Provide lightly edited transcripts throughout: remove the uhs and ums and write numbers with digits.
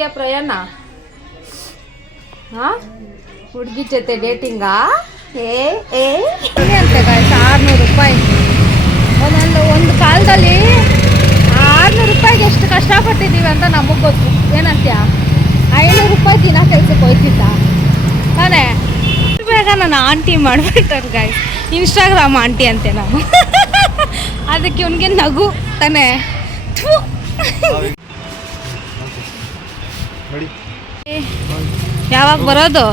ಬೆಳಗ್ಗೆ ಪ್ರಯಾಣ ಹಾಂ ಹುಡುಗಿ ಜೊತೆ ಡೇಟಿಂಗಾ ಅಂತೆ ಗಾಯ್ಸ್ 600 ರೂಪಾಯಿ ಒಂದು ಕಾಲದಲ್ಲಿ 600 ರೂಪಾಯಿಗೆ ಎಷ್ಟು ಕಷ್ಟಪಟ್ಟಿದ್ದೀವಿ ಅಂತ ನಮಗೆ ಗೊತ್ತು. ಏನಂತ್ಯ 500 ರೂಪಾಯಿ ದಿನ ಕೆಲ್ಸಕ್ಕೆ ಹೋಯ್ತಿದ್ದ ತಾನೇ. ಬೇಗ ನಾನು ಆಂಟಿ ಮಾಡಿಬಿಟ್ಟಾರೆ ಗಾಯ್ಸ್, ಇನ್ಸ್ಟಾಗ್ರಾಮ್ ಆಂಟಿ ಅಂತೆ ನಾನು. ಅದಕ್ಕೆ ಇವನಿಗೆ ನಗು ತಾನೇ. ಯಾವಾಗ ಬರೋದು?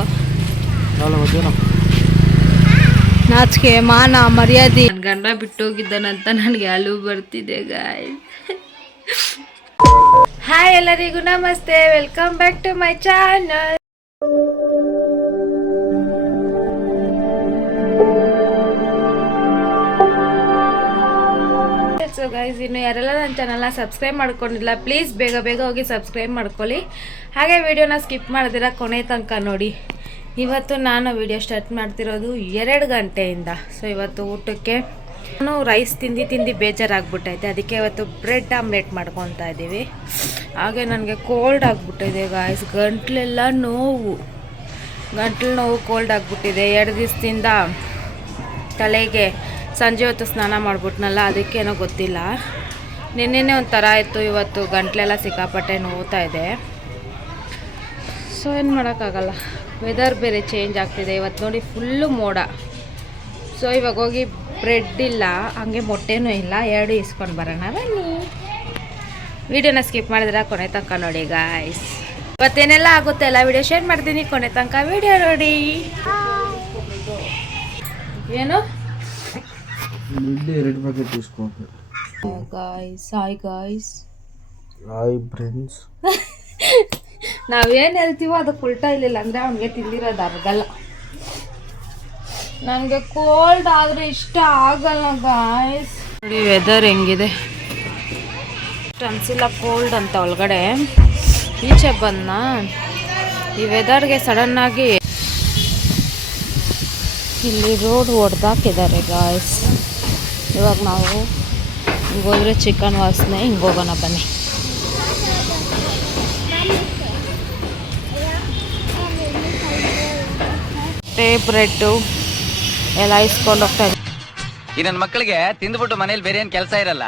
ನಾಚಿಕೆ ಮಾನ ಮರ್ಯಾದೆ. ನನ್ನ ಗಂಡ ಬಿಟ್ಟೋಗಿದ್ದಾನಂತ ನನಗೆ ಅಳು ಬರ್ತಿದೆ ಗಾಯ್ಸ್. ಹಾಯ್ ಎಲ್ಲರಿಗೂ ನಮಸ್ತೆ, welcome back to my channel. So guys, ಇನ್ನು ಯಾರೆಲ್ಲ ನನ್ನ ಚಾನಲ್ನ ಸಬ್ಸ್ಕ್ರೈಬ್ ಮಾಡ್ಕೊಂಡಿಲ್ಲ ಪ್ಲೀಸ್ ಬೇಗ ಬೇಗ ಹೋಗಿ ಸಬ್ಸ್ಕ್ರೈಬ್ ಮಾಡ್ಕೊಳ್ಳಿ. ಹಾಗೆ ವಿಡಿಯೋನ ಸ್ಕಿಪ್ ಮಾಡಿದಿರ ಕೊನೆ ತನಕ ನೋಡಿ. ಇವತ್ತು ನಾನು ವಿಡಿಯೋ ಸ್ಟಾರ್ಟ್ ಮಾಡ್ತಿರೋದು 2 ಗಂಟೆಯಿಂದ. ಸೊ ಇವತ್ತು ಊಟಕ್ಕೆ ನಾನು ರೈಸ್ ತಿಂದು ಬೇಜಾರಾಗ್ಬಿಟ್ಟೈತೆ, ಅದಕ್ಕೆ ಇವತ್ತು ಬ್ರೆಡ್ ಆಮ್ಲೆಟ್ ಮಾಡ್ಕೊತಾ ಇದ್ದೀವಿ. ಹಾಗೆ ನನಗೆ ಕೋಲ್ಡ್ ಆಗಿಬಿಟ್ಟಿದೆ ಗಾಯ್ಸ್, ಗಂಟ್ಲೆಲ್ಲ ನೋವು, ಗಂಟ್ಲು ನೋವು, ಕೋಲ್ಡ್ ಆಗಿಬಿಟ್ಟಿದೆ 2 ದಿವಸದಿಂದ. ತಲೆಗೆ ಸಂಜೆ ಹೊತ್ತು ಸ್ನಾನ ಮಾಡ್ಬಿಟ್ನಲ್ಲ, ಅದಕ್ಕೇನೋ ಗೊತ್ತಿಲ್ಲ, ನಿನ್ನೆನೇ ಒಂಥರ ಆಯಿತು, ಇವತ್ತು ಗಂಟ್ಲೆಲ್ಲ ಸಿಕ್ಕಾಪಟ್ಟೆ ನೋವ್ತಾ ಇದೆ. ಸೊ ಏನು ಮಾಡೋಕ್ಕಾಗಲ್ಲ, ವೆದರ್ ಬೇರೆ ಚೇಂಜ್ ಆಗ್ತಿದೆ. ಇವತ್ತು ನೋಡಿ ಫುಲ್ಲು ಮೋಡ. ಸೊ ಇವಾಗ ಹೋಗಿ ಬ್ರೆಡ್ ಇಲ್ಲ, ಹಾಗೆ ಮೊಟ್ಟೆನೂ ಇಲ್ಲ, 2 ಇಸ್ಕೊಂಡು ಬರೋಣ ಬನ್ನಿ. ವಿಡಿಯೋನ ಸ್ಕಿಪ್ ಮಾಡಿದ್ರೆ ಕೊನೆ ತನಕ ನೋಡಿ ಗಾಯ್ಸ್. ಇವತ್ತೇನೆಲ್ಲ ಆಗುತ್ತೆ ಎಲ್ಲ ವಿಡಿಯೋ ಶೇರ್ ಮಾಡ್ತೀನಿ, ಕೊನೆ ತನಕ ವಿಡಿಯೋ ನೋಡಿ. ಏನು ರೆಡ್ ಪ್ಯಾಕೆಟ್ తీసుకోండి guys. Hi guys, hi friends. ನಾವೇನು ಹೇಳ್ತೀವೋ ಅದಕ್ಕೆ ಉಲ್ಟಾ ಇಲ್ಲಿಲ್ಲ ಅಂದರೆ ಅವನಿಗೆ ತಿಂದಿರೋದು ಅರ್ಗಲ್ಲ. ನನಗೆ ಕೋಲ್ಡ್ ಆದರೆ ಇಷ್ಟ ಆಗಲ್ಲ ಗಾಯ್ಸ್. ನೋಡಿ ವೆದರ್ ಹೆಂಗಿದೆ, ಅನ್ಸಿಲ್ಲ ಕೋಲ್ಡ್ ಅಂತ. ಒಳಗಡೆ ಈಚೆ ಬಂದ ಈ ವೆದರ್ಗೆ ಸಡನ್ನಾಗಿ ಇಲ್ಲಿ ರೋಡ್ ಹೊಡೆದಾಕಿದ್ದಾರೆ ಗಾಯ್ಸ್. ಇವಾಗ ನಾವು ಹಿಂಗೋದ್ರೆ ಚಿಕನ್ ವಾಸನೆ, ಹಿಂಗೆ ಹೋಗೋಣ ಬನ್ನಿ. ಬ್ರೆಡ್ಡು ಎಲ್ಲ ಇಸ್ಕೊಂಡು ಹೋಗ್ತಾ ಇದ್ದೀವಿ. ಈ ನನ್ನ ಮಕ್ಕಳಿಗೆ ತಿಂದ್ಬಿಟ್ಟು ಮನೇಲಿ ಬೇರೆ ಏನು ಕೆಲಸ ಇರಲ್ಲ,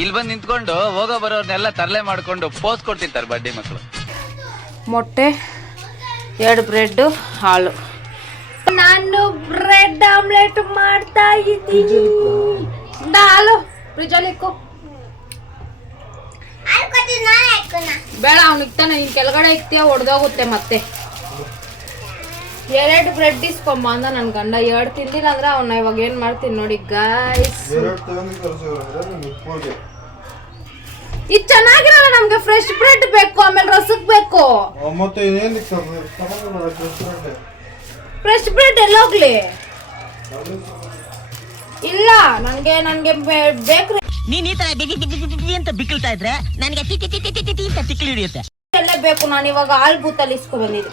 ಇಲ್ಲಿ ಬಂದು ನಿಂತ್ಕೊಂಡು ಹೋಗೋ ಬರೋರ್ನೆಲ್ಲ ತರಲೆ ಮಾಡ್ಕೊಂಡು ಪೋಸ್ ಕೊಡ್ತಿರ್ತಾರೆ ಬಡ್ಡಿ ಮಕ್ಕಳು. ಮೊಟ್ಟೆ, 2 ಬ್ರೆಡ್ಡು, ಹಾಲು. ನಾನು ಬ್ರೆಡ್ ಆಮ್ಲೆಟ್ ಮಾಡ್ತಾ ಇದ್ದೀನಿ. ಹಾಲು ಫ್ರಿಜ್ಜಲ್ಲಿ ಇಕ್ಕೋ. ಬೇಡ, ಅವ್ನು ಇಕ್ತಾನೆ, ನೀನು ಕೆಳಗಡೆ ಇಕ್ತೀಯ ಒಡೆದೋಗುತ್ತೆ ಮತ್ತೆ. 2 ಬ್ರೆಡ್ ಇಸ್ಕೊಂಬ ಅಂದ ನನ್ನ ಗಂಡ. 2 ತಿಂದಿಲ್ಲ ಅಂದ್ರೆ ಅವನ್ನ ಇವಾಗ ಏನು ಮಾಡ್ತೀನಿ ನೋಡಿ ಗಾಯ್ಸ್. ಇದು ಚೆನ್ನಾಗಿರಲ್ಲ, ನಮ್ಗೆ ಫ್ರೆಶ್ ಬ್ರೆಡ್ ಬೇಕು, ಆಮೇಲೆ ರಸಕ್ ಬೇಕು. ಫ್ರೆಶ್ ಬ್ರೆಡ್ ಎಲ್ಲೋಗ್ಲಿ? ಇಲ್ಲ, ನನಗೆ ಬೇಕು. ನೀನ್ ಈ ತರ ಅಂತ ಬಿಕ್ಕಳ್ತಾ ಇದ್ರೆ ನನಗೆ ಅಂತ ತಿಕ್ಲಿ ಹಿಡಿಯುತ್ತೆ. ಎಲ್ಲ ಬೇಕು. ನಾನು ಇವಾಗ ಹಾಲ್ ಬೂತಲ್ಲಿ ಇಸ್ಕೊ ಬಂದಿದ್ದೆ.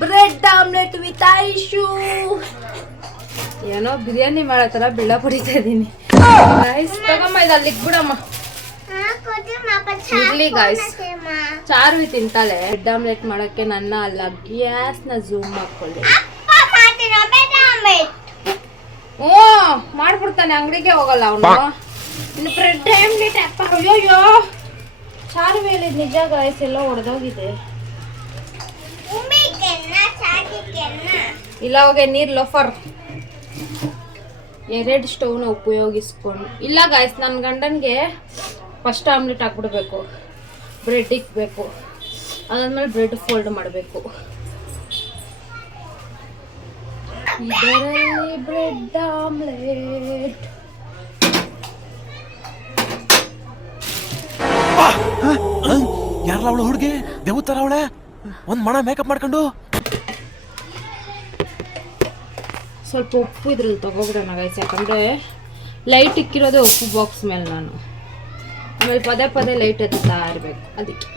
Bread omelette with Aishu. ಏನೋ ಬಿರಿಯಾನಿ ಮಾಡೋ ಥರ ಬೆಳ್ಳ ಪಡಿತಾ ಇದ್ದೀನಿ ಗಾಯ್ಸ್. ತಗಮ್ಮ, ಇದು ಅಲ್ಲಿಗೆ ಬಿಡಮ್ಮ. ಇರ್ಲಿ ಗಾಯ್ಸ್, ಚಾರ್ವಿ ತಿಂತಾಳೆ. ಬ್ರೆಡ್ ಆಮ್ಲೆಟ್ ಮಾಡೋಕ್ಕೆ ನನ್ನ ಅಲ್ಲ ಗ್ಯಾಸ್ನ ಝೂಮ್ ಮಾಡ್ಕೊಳ್ಳಿ. ಓ ಮಾಡ್ಬಿಡ್ತಾನೆ, ಅಂಗಡಿಗೆ ಹೋಗಲ್ಲ ಅವನು. ಇನ್ನು ಬ್ರೆಡ್ ಆಮ್ಲೆಟ್ ಅಪ್ಪ, ಅಯ್ಯೋಯ್ಯೋ ಚಾರ್ವಿ ಹೇಳಿದ್ ನಿಜ ಗಾಯ್ಸ್, ಎಲ್ಲ ಹೊಡೆದೋಗಿದೆ. ಇಲ್ಲ ಹೋಗಿ ನೀರು ಲೋಫರ್. 2 ಸ್ಟವ್ನ ಉಪಯೋಗಿಸ್ಕೊಂಡು. ಇಲ್ಲ ಗಾಯ್ಸ್, ನನ್ನ ಗಂಡನಿಗೆ ಫಸ್ಟ್ ಆಮ್ಲೆಟ್ ಹಾಕ್ಬಿಡ್ಬೇಕು, ಬ್ರೆಡ್ ಇಕ್ಬೇಕು, ಅದಾದ್ಮೇಲೆ ಬ್ರೆಡ್ ಫೋಲ್ಡ್ ಮಾಡಬೇಕು. ಇದರಲ್ಲಿ ಬ್ರೆಡ್ ಆಮ್ಲೆಟ್. ಯಾರಲ್ಲ ಅವಳು ಹುಡುಗಿ? ದೇವತರ ಅವಳೆ, ಒಂದ್ ಮಣ ಮೇಕಪ್ ಮಾಡ್ಕೊಂಡು. ಸ್ವಲ್ಪ ಉಪ್ಪು ಇದ್ರಲ್ಲಿ ತಗೋಬಿಡೋಣ ಗೈಸ್, ಯಾಕಂದರೆ ಲೈಟ್ ಇಕ್ಕಿರೋದೇ ಉಪ್ಪು ಬಾಕ್ಸ್ ಮೇಲೆ ನಾನು. ಆಮೇಲೆ ಪದೇ ಪದೇ ಲೈಟ್ ಎತ್ತಾ ಇರಬೇಕು, ಅದಕ್ಕೆ.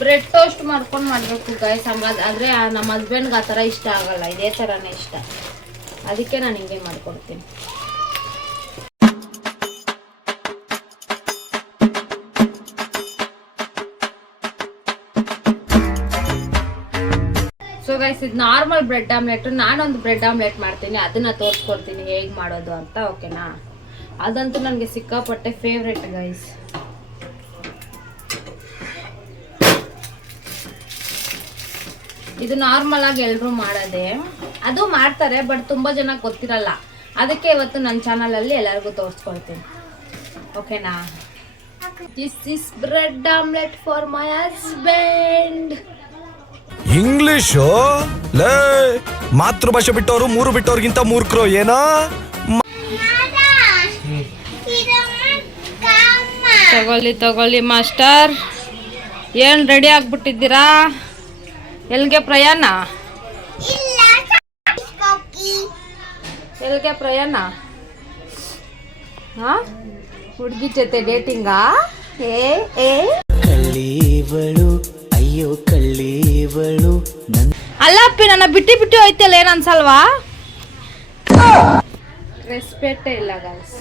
ಬ್ರೆಡ್ ಟೋಸ್ಟ್ ಮಾಡ್ಕೊಂಡು ಮಾಡಬೇಕು ಗೈಸ್. ಆದರೆ ನಮ್ಮ ಹಸ್ಬೆಂಡ್ಗೆ ಆ ಥರ ಇಷ್ಟ ಆಗಲ್ಲ, ಇದೇ ಥರನೇ ಇಷ್ಟ. ಅದಕ್ಕೆ ನಾನು ಹಿಂಗೆ ಮಾಡ್ಕೊಡ್ತೀನಿ. ಸೊ ಗೈಸ್, ಇದು ನಾರ್ಮಲ್ ಬ್ರೆಡ್ ಆಮ್ಲೆಟ್. ನಾನೊಂದು ಬ್ರೆಡ್ ಆಮ್ಲೆಟ್ ಮಾಡ್ತೀನಿ, ಅದನ್ನ ತೋರಿಸ್ಕೊಡ್ತೀನಿ ಹೇಗೆ ಮಾಡೋದು ಅಂತ. ಓಕೆನಾ? ಅದಂತೂ ನನಗೆ ಸಿಕ್ಕಾಪಟ್ಟೆ ಫೇವ್ರೆಟ್ ಗೈಸ್. ಇದು ನಾರ್ಮಲ್ ಆಗಿ ಎಲ್ಲರೂ ಮಾಡೋದೇ, ಅದು ಮಾಡ್ತಾರೆ, ಬಟ್ ತುಂಬ ಜನ ಗೊತ್ತಿರಲ್ಲ. ಅದಕ್ಕೆ ಇವತ್ತು ನನ್ನ ಚಾನಲಲ್ಲಿ ಎಲ್ಲರಿಗೂ ತೋರಿಸ್ಕೊಳ್ತೀನಿ. ಓಕೆನಾ? This is bread omelette for my husband. English ಲೇ, ಮಾತೃಭಾಷೆ ಬಿಟ್ಟವರು 3 ಬಿಟ್ಟವ್ರಿಗಿಂತ ಮೂರ್ಖರು ಏನೋ. ತಗೊಳ್ಳಿ ಮಾಸ್ಟರ್, ಏನು ರೆಡಿ ಆಗ್ಬಿಟ್ಟಿದ್ದೀರಾ? ಎಲ್ಲಿಗೆ ಪ್ರಯಾಣ? ಎಲ್ಲಿಗೆ ಪ್ರಯಾಣ? ಹಾ, ಹುಡುಗಿ ಜೊತೆ ಡೇಟಿಂಗಾ? ಕಳ್ಳೀವಳು, ಅಯ್ಯೋ ಕಳ್ಳೀವಳು. ಅಲ್ಲಪ್ಪಿ, ನನ್ನ ಬಿಟ್ಟು ಹೋಯ್ತಲ್ಲ, ಏನು ಅನ್ಸಲ್ವಾ? ರೆಸ್ಪೆಕ್ಟೇ ಇಲ್ಲ ಗೈಸ್.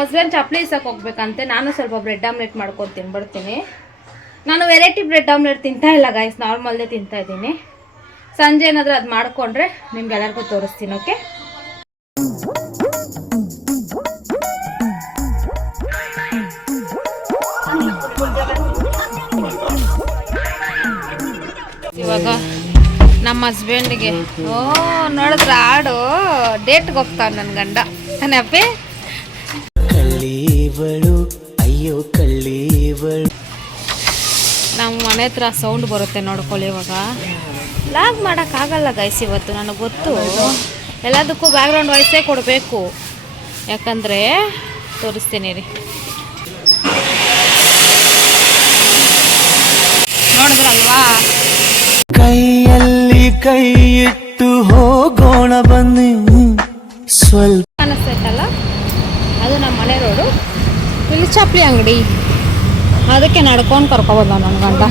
ಹಸ್ಬೆಂಡ್ ಚಪ್ಪಲಿ ಇಸಕ್ಕೆ ಹೋಗ್ಬೇಕಂತೆ. ನಾನು ಸ್ವಲ್ಪ ಬ್ರೆಡ್ ಆಮ್ಲೆಟ್ ಮಾಡ್ಕೊತೀನಿ, ಬರ್ತೀನಿ. ನಾನು ವೆರೈಟಿ ಬ್ರೆಡ್ ಆಮ್ಲೆಟ್ ತಿಂತಾ ಇಲ್ಲ ಗೈಸ್, ನಾರ್ಮಲ್ದೇ ತಿಂತಾ ಇದ್ದೀನಿ. ಸಂಜೆ ಏನಾದರೂ ಅದು ಮಾಡಿಕೊಂಡ್ರೆ ನಿಮ್ಗೆಲ್ಲರಿಗೂ ತೋರಿಸ್ತೀನಿ. ಓಕೆ? ಇವಾಗ ನಮ್ಮ ಹಸ್ಬೆಂಡ್ಗೆ ನೋಡಿದ್ರ ಆಡು ಡೇಟ್ಗೆ ಹೋಗ್ತಾನೆ ನನ್ನ ಗಂಡ. ತಾನಪ್ಪಿ? ಕಳ್ಳೀವಳು, ಅಯ್ಯೋ ಕಳ್ಳೀವಳು. ನಮ್ಮ ಮನೆ ಹತ್ರ ಸೌಂಡ್ ಬರುತ್ತೆ, ನೋಡ್ಕೊಳ್ಳಿ. ಇವಾಗ ಲಾಗ್ ಮಾಡೋಕ್ಕಾಗಲ್ಲ ಗೈಸ್ ಇವತ್ತು, ನನಗೆ ಗೊತ್ತು. ಎಲ್ಲದಕ್ಕೂ ಬ್ಯಾಕ್ಗ್ರೌಂಡ್ ವಾಯ್ಸೇ ಕೊಡಬೇಕು, ಯಾಕಂದರೆ ತೋರಿಸ್ತೀನಿ ರೀ. ನೋಡಿದ್ರಲ್ವಾ? ಕೈಯಲ್ಲಿ ಕೈ ಇಟ್ಟು ಹೋಗೋಣ ಬನ್ನಿ. ಸ್ವಲ್ಪ ಅನಿಸ್ತೈತಲ್ಲ, ಅದು ನಮ್ಮ ಮನೆ ರೋಡು. ಇಲ್ಲಿ ಚಪ್ಪಲಿ ಅಂಗಡಿ, ಅದಕ್ಕೆ ನಡ್ಕೊಂಡು ಕರ್ಕೊಬೋದ ನನ್ನ ಗಂಡ.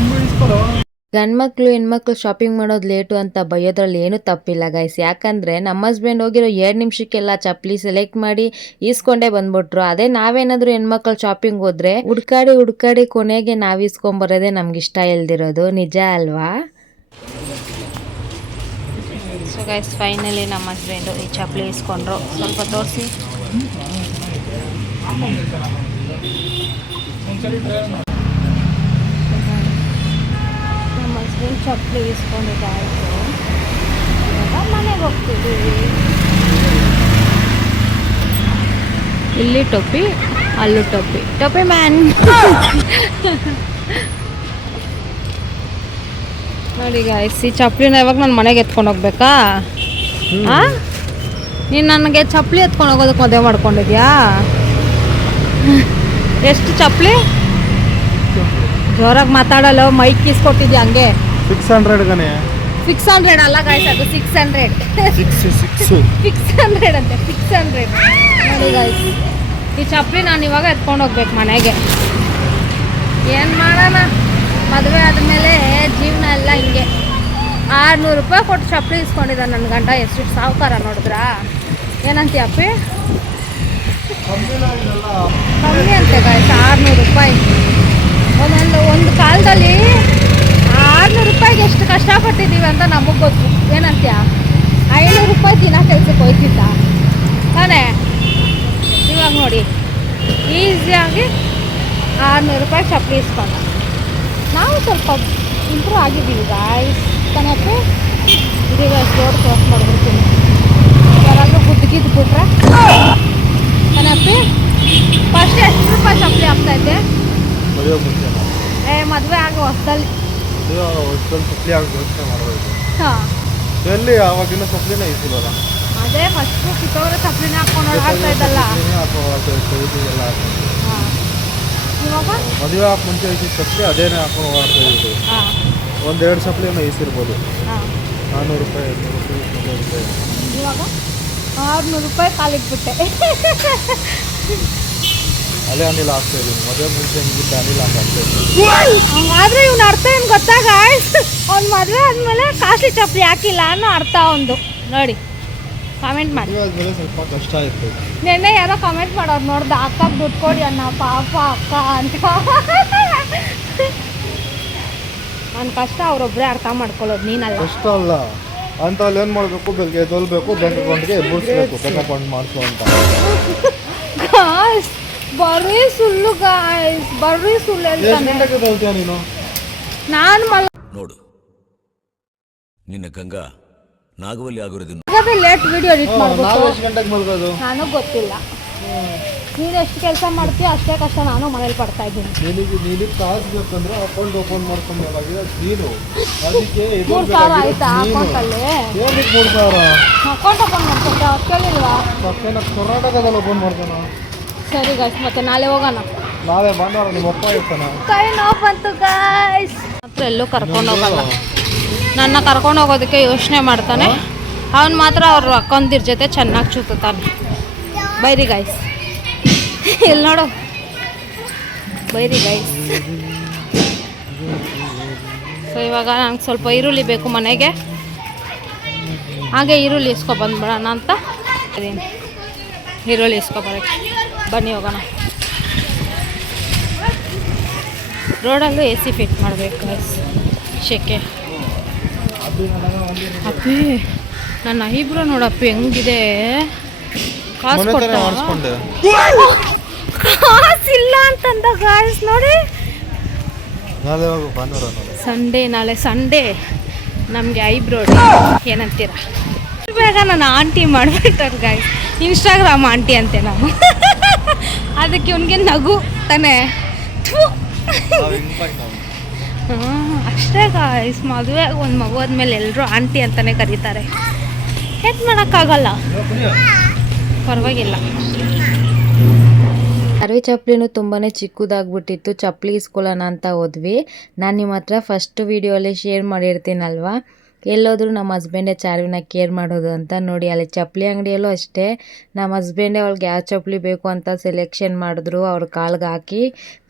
ಗಂಡ್ಮಕ್ಳು ಹೆಣ್ಮಕ್ಳು ಶಾಪಿಂಗ್ ಮಾಡೋದು ಲೇಟು ಅಂತ ಬೈಯೋದ್ರಲ್ಲಿ ಏನೂ ತಪ್ಪಿಲ್ಲ ಗೈಸ್. ಯಾಕಂದರೆ ನಮ್ಮ ಹಸ್ಬೆಂಡ್ ಹೋಗಿರೋ 2 ನಿಮಿಷಕ್ಕೆಲ್ಲ ಚಪ್ಪಲಿ ಸೆಲೆಕ್ಟ್ ಮಾಡಿ ಈಸ್ಕೊಂಡೇ ಬಂದ್ಬಿಟ್ರು. ಅದೇ ನಾವೇನಾದರೂ ಹೆಣ್ಮಕ್ಳು ಶಾಪಿಂಗ್ ಹೋದ್ರೆ ಹುಡ್ಕಾಡಿ ಕೊನೆಗೆ ನಾವು ಈಸ್ಕೊಂಬರೋದೇ ನಮ್ಗೆ ಇಷ್ಟ ಇಲ್ದಿರೋದು. ನಿಜ ಅಲ್ವಾ? ಸೊ ಗೈಸ್, ಫೈನಲಿ ನಮ್ಮ ಹಸ್ಬೆಂಡು ಈ ಚಪ್ಪಲಿ ಇಸ್ಕೊಂಡ್ರು. ಸ್ವಲ್ಪ ತೋರಿಸಿ. ನಮ್ಮ ಹಸ್ಬೆಂಡ್ ಚಪ್ಪಲಿ ಇಸ್ಕೊಂಡಿದ್ದಾಯಿತು. ಇವಾಗ ಮನೆಗೆ ಹೋಗ್ತಿದ್ದೀವಿ. ಇಲ್ಲಿ ಟೊಪ್ಪಿ, ಅಲ್ಲೂ ಟೊಪ್ಪಿ ಮ್ಯಾನ್. ನೋಡಿ ಗಾಯ್ಸ್, ಈ ಚಪ್ಪಲಿನ ಇವಾಗ ನಾನು ಮನೆಗೆ ಎತ್ಕೊಂಡು ಹೋಗ್ಬೇಕಾ? ನೀನು ನನಗೆ ಚಪ್ಪಲಿ ಎತ್ಕೊಂಡು ಹೋಗೋದಕ್ಕೆ ಮದುವೆ ಮಾಡ್ಕೊಂಡಿದ್ಯಾ? ಎಷ್ಟು ಚಪ್ಪಲಿ? ಜೋರಾಗಿ ಮಾತಾಡಲ್ಲ, ಮೈಕ್ ಇಸ್ಕೊಟ್ಟಿದ್ಯಾ ಹಂಗೆ. 600 ಗನೆ. 600 ಅಲ್ಲ ಗಾಯ್ಸ್, ಅದು 600. 600 ಅಂತೆ, 600. ನೋಡಿ ಗಾಯ್ಸ್, ಈ ಚಪ್ಪಲಿ ನಾನು ಇವಾಗ ಎತ್ಕೊಂಡು ಹೋಗ್ಬೇಕು ಮನೆಗೆ. ಏನು ಮಾಡೋಣ, ಮದುವೆ ಆದಮೇಲೆ ಜೀವನ ಎಲ್ಲ ಹಿಂಗೆ. 600 ರೂಪಾಯಿ ಕೊಟ್ಟು ಚಪ್ಪಲಿ ಇಸ್ಕೊಂಡಿದ್ದ ನನ್ನ ಗಂಡ. ಎಷ್ಟು ಸಾಹುಕಾರ ನೋಡಿದ್ರಾ? ಏನಂತೀಯ ಅಪ್ಪಿ? ಕಮ್ಮಿ ಅಂತೆ ಗಾಯ್ಸ್, 600 ರೂಪಾಯಿ. ಒಂದು ಕಾಲದಲ್ಲಿ 600 ರೂಪಾಯಿಗೆ ಎಷ್ಟು ಕಷ್ಟಪಟ್ಟಿದ್ದೀವಿ ಅಂತ ನಮಗೆ ಗೊತ್ತು. ಏನಂತೀಯ? 500 ರೂಪಾಯಿ ದಿನ ಕೆಲ್ಸಕ್ಕೆ ಹೋಯ್ತಿದ್ದ ತಾನೇ? ಇವಾಗ ನೋಡಿ, ಈಸಿಯಾಗಿ 600 ರೂಪಾಯಿ ಚಪ್ಪಲಿ ಇಸ್ಕೊಂಡ. ನಾವು ಸ್ವಲ್ಪ ಇಂಪ್ರೂವ್ ಆಗಿದ್ದೀವಿ ಗಾಯ್ಸ್, ತಾನಪ್ಪಿ? ಇದೀಗ ರೋಡ್ ಕ್ರಾಸ್ ಮಾಡ್ಬಿಡ್ತೀನಿ. ಯಾರಾದರೂ ಗುಡ್ಗಿದ್ದು ಬಿಟ್ರೆ ತಾನಪ್ಪಿ? ಫಸ್ಟ್ ಎಷ್ಟು ರೂಪಾಯಿ ಚಪ್ಪಲಿ ಆಗ್ತಾಯಿದ್ದೆ? ಮದುವೆ ಆಗ ಹೊಸದಲ್ಲಿ ಹಾಂ, ಎಲ್ಲಿ ಅವಾಗಿನ ಚಪ್ಪಲಿನ ಇದ್ದಿಲ್ಲ. ಅದೇ ಫಸ್ಟು ಕಿತ್ತೋದ್ರೆ ಚಪ್ಪಲಿನ ಹಾಕೊಂಡು ಓಡಾಡ್ತಾ ಇದ್ದಲ್ಲ. ಹಾಂ, ಇವಾಗ ಮದುವೆ ಹಾಕಿ ಮುಂಚೆ ಐತಿ ಚಪ್ಪಲಿ ಅದೇನೇ ಹಾಕೊಂಡು ಓಡಾಡ್ತಾ ಇದ್ದು. ಹಾಂ, 1-2 ಚಪ್ಪಲಿನ ಈಸಿರ್ಬೋದು. ಹಾಂ. 400 ರೂಪಾಯಿ, 500 ರೂಪಾಯಿ. ಇವಾಗ 600 ರೂಪಾಯಿ ಕಾಲಿಗೆ ಬಿಟ್ಟೆ. ಅಲ್ಲೇ ಅನಿಲ ಆಗ್ತಾ ಇದೀನಿ ಮದುವೆ ಮುಂಚೆ ಹೆಂಗಿದ್ದ ಅನಿಲ ಹಂಗೆ ಆಗ್ತಾ ಇದ್ದೀನಿ. ಆದ್ರೆ ಇವ್ನ ಅರ್ಥ ಏನು ಗೊತ್ತಾ ಗಾಯ್ಸ್, ಅವ್ನ ಮದುವೆ ಆದ್ಮೇಲೆ ಕಾಸ್ಟ್ಲಿ ಚಪ್ಪಲಿ ಹಾಕಿಲ್ಲ ಅನ್ನೋ ಅರ್ಥ ಒಂದು ನೋಡಿ. ಕಾಮೆಂಟ್ ಮಾಡಿ. ಮದುವೆ ಆದ್ಮೇಲೆ ಸ್ವಲ್ಪ ಕಷ್ಟ ಆಯ್ತು. ನೆನ್ನೆ ಯಾರೋ ಕಾಮೆಂಟ್ ಮಾಡೋರು ನೋಡ್ದೆ, ಅಕ್ಕಗೆ ದುಡ್ಡು ಕೊಡಿ ಅಣ್ಣ ಪಾಪ ಅಕ್ಕ ಅಂತ. ನನ್ನ ಕಷ್ಟ ಅವ್ರೊಬ್ಬರೇ ಅರ್ಥ ಮಾಡ್ಕೊಳ್ಳೋದು, ನೀನಲ್ಲ. ಕಷ್ಟ ಅಲ್ಲ ಅಂತ ಅಲ್ಲಿ ಏನು ಮಾಡಬೇಕು, ಬೆಳಗ್ಗೆ ಎದ್ದೊಳ್ಬೇಕು, ಬ್ಯಾಂಕ್ ಅಕೌಂಟ್ಗೆ ಎಬ್ಬರಿಸ್ಬೇಕು ಬ್ಯಾಂಕ್ ಅಕೌಂಟ್ ಮಾಡಿಸು ಅಂತ. ಗಾಯ್ಸ್ ಬರೀ ಸುಳ್ಳು ಗಾಯ್ಸ್, ಬರೀ ಸುಳ್ಳು ಎಷ್ಟು ಹೇಳ್ತಾನೆ. ಗಂಟೆಗೆ ಎದ್ದೇಳ್ತೀಯ ನೀನು? ನಾನು ನೋಡು ನಿನ್ನ ಗಂಗಾ ನಾಗವಲ್ಲಿ ಆಗಿರೋದನ್ನ ಲೇಟ್ ವಿಡಿಯೋ ಎಡಿಟ್ ನಾವು ಮಾಡ್ಬೇಕು. ಎಷ್ಟು ಗಂಟೆಗೆ ಮಲ್ಗೋದು? ನನಗೆ ಗೊತ್ತಿಲ್ಲ. ನೀನು ಎಷ್ಟು ಕೆಲಸ ಮಾಡ್ತೀಯ ಅಷ್ಟೇ ಕಷ್ಟ ನಾನು ಮನೇಲಿ ಪಡ್ತಾ ಇದ್ದೀನಿ. ನೀನು ಕಾಸು ಬೇಕಂದ್ರೆ ಅಕೌಂಟ್ ಓಪನ್ ಮಾಡ್ಕೊಂಡಾಗಿದೆ ನೀನು. ಅದಕ್ಕೆ 3,000 ಆಯ್ತಾ ಅಕೌಂಟಲ್ಲಿ? ಏನಕ್ಕೆ 3,000? ಅಕೌಂಟ್ ಓಪನ್ ಮಾಡ್ಕೊತ ಕೇಳಿಲ್ವಾ? ಮತ್ತೆ ನಾವು ಕರ್ನಾಟಕದಲ್ಲಿ ಓಪನ್ ಮಾಡ್ತಾನ. ಸರಿ ಗಾಯ್ಸ್, ಮತ್ತೆ ನಾಳೆ ಹೋಗೋಣ. ನಾಳೆ ಭಾನುವಾರ ನಿಮ್ಮ ಅಪ್ಪ ಇರ್ತಾನ. ಕೈ ನೋವು ಬಂತು ಗಾಯ್ಸ್. ಮಾತ್ರ ಎಲ್ಲೂ ಕರ್ಕೊಂಡು ಹೋಗಲ್ಲ. ನನ್ನ ಕರ್ಕೊಂಡು ಹೋಗೋದಕ್ಕೆ ಯೋಚನೆ ಮಾಡ್ತಾನೆ. ಅವನು ಮಾತ್ರ ಅವ್ರ ಅಕ್ಕಂದಿರ ಜೊತೆ ಚೆನ್ನಾಗಿ ಚೂತಾನೆ. ಬೈರಿ ಗಾಯ್ಸ್, ಎಲ್ಲಿ ನೋಡು ಬೈರಿ ಗಾಯ್ಸ್. ಸೊ ಇವಾಗ ನಂಗೆ ಸ್ವಲ್ಪ ಈರುಳ್ಳಿ ಬೇಕು ಮನೆಗೆ, ಹಾಗೆ ಈರುಳ್ಳಿ ಇಸ್ಕೊ ಬಂದ್ಬಿಡೋಣ ಅಂತ ಇದೀನಿ. ಈರುಳ್ಳಿ ಇಸ್ಕೊಬರೋಕ್ಕೆ ಬನ್ನಿ ಹೋಗೋಣ. ರೋಡಲ್ಲೂ AC ಫಿಟ್ ಮಾಡಬೇಕು ಗಾಯ್ಸ್, ಶೆಕೆ. ಅಪ್ಪಿ ನನ್ನ ಐಬ್ರೋ ನೋಡಪ್ಪಿ ಹೆಂಗಿದೆ. ಕಾಸು ಕೊಟ್ಟ ಕಾಸಿಲ್ಲ ಅಂತಂದ ಗಾಯ್ಸ್ ನೋಡಿ. ನಾಳೆ ಹೋಗು ಭಾನುವಾರ. ನಾಳೆ ಸಂಡೇ ನಮಗೆ ಐಬ್ರೋ ಏನಂತೀರ? ಬೇಗ ನಾನು ಆಂಟಿ ಮಾಡಿಬಿಟ್ಟಾರೆ ಗಾಯ್ಸ್, ಇನ್ಸ್ಟಾಗ್ರಾಮ್ ಆಂಟಿ ಅಂತೆ ನಾವು. ಅದಕ್ಕೆ ಇವನಿಗೆ ನಗು ತಾನೇ. ಅಷ್ಟೇ ಗಾಯ್ಸ್, ಮದುವೆ ಒಂದು ಮಗು ಆದ್ಮೇಲೆ ಎಲ್ಲರೂ ಆಂಟಿ ಅಂತಾನೆ ಕರೀತಾರೆ. ಏನು ಮಾಡೋಕ್ಕಾಗಲ್ಲ, ಪರವಾಗಿಲ್ಲ. ಅರವಿ ಚಪ್ಪಲಿನೂ ತುಂಬಾ ಚಿಕ್ಕದಾಗ್ಬಿಟ್ಟಿತ್ತು. ಚಪ್ಪಲಿ ಇಸ್ಕೊಳ್ಳೋಣ ಅಂತ ಹೋದ್ವಿ. ನಾನು ನಿಮ್ಮ ಹತ್ರ ಫಸ್ಟ್ ವೀಡಿಯೋಲ್ಲಿ ಶೇರ್ ಮಾಡಿರ್ತೀನಲ್ವಾ, ಎಲ್ಲೋದ್ರೂ ನಮ್ಮ ಹಸ್ಬೆಂಡೇ ಚಾರ್ವಿನ ಕೇರ್ ಮಾಡೋದು ಅಂತ. ನೋಡಿ ಅಲ್ಲಿ ಚಪ್ಪಲಿ ಅಂಗಡಿಯಲ್ಲೂ ಅಷ್ಟೇ ನಮ್ಮ ಹಸ್ಬೆಂಡೇ ಅವಳಿಗೆ ಯಾವ ಚಪ್ಪಲಿ ಬೇಕು ಅಂತ ಸೆಲೆಕ್ಷನ್ ಮಾಡಿದ್ರು. ಅವ್ರ ಕಾಲ್ಗೆ ಹಾಕಿ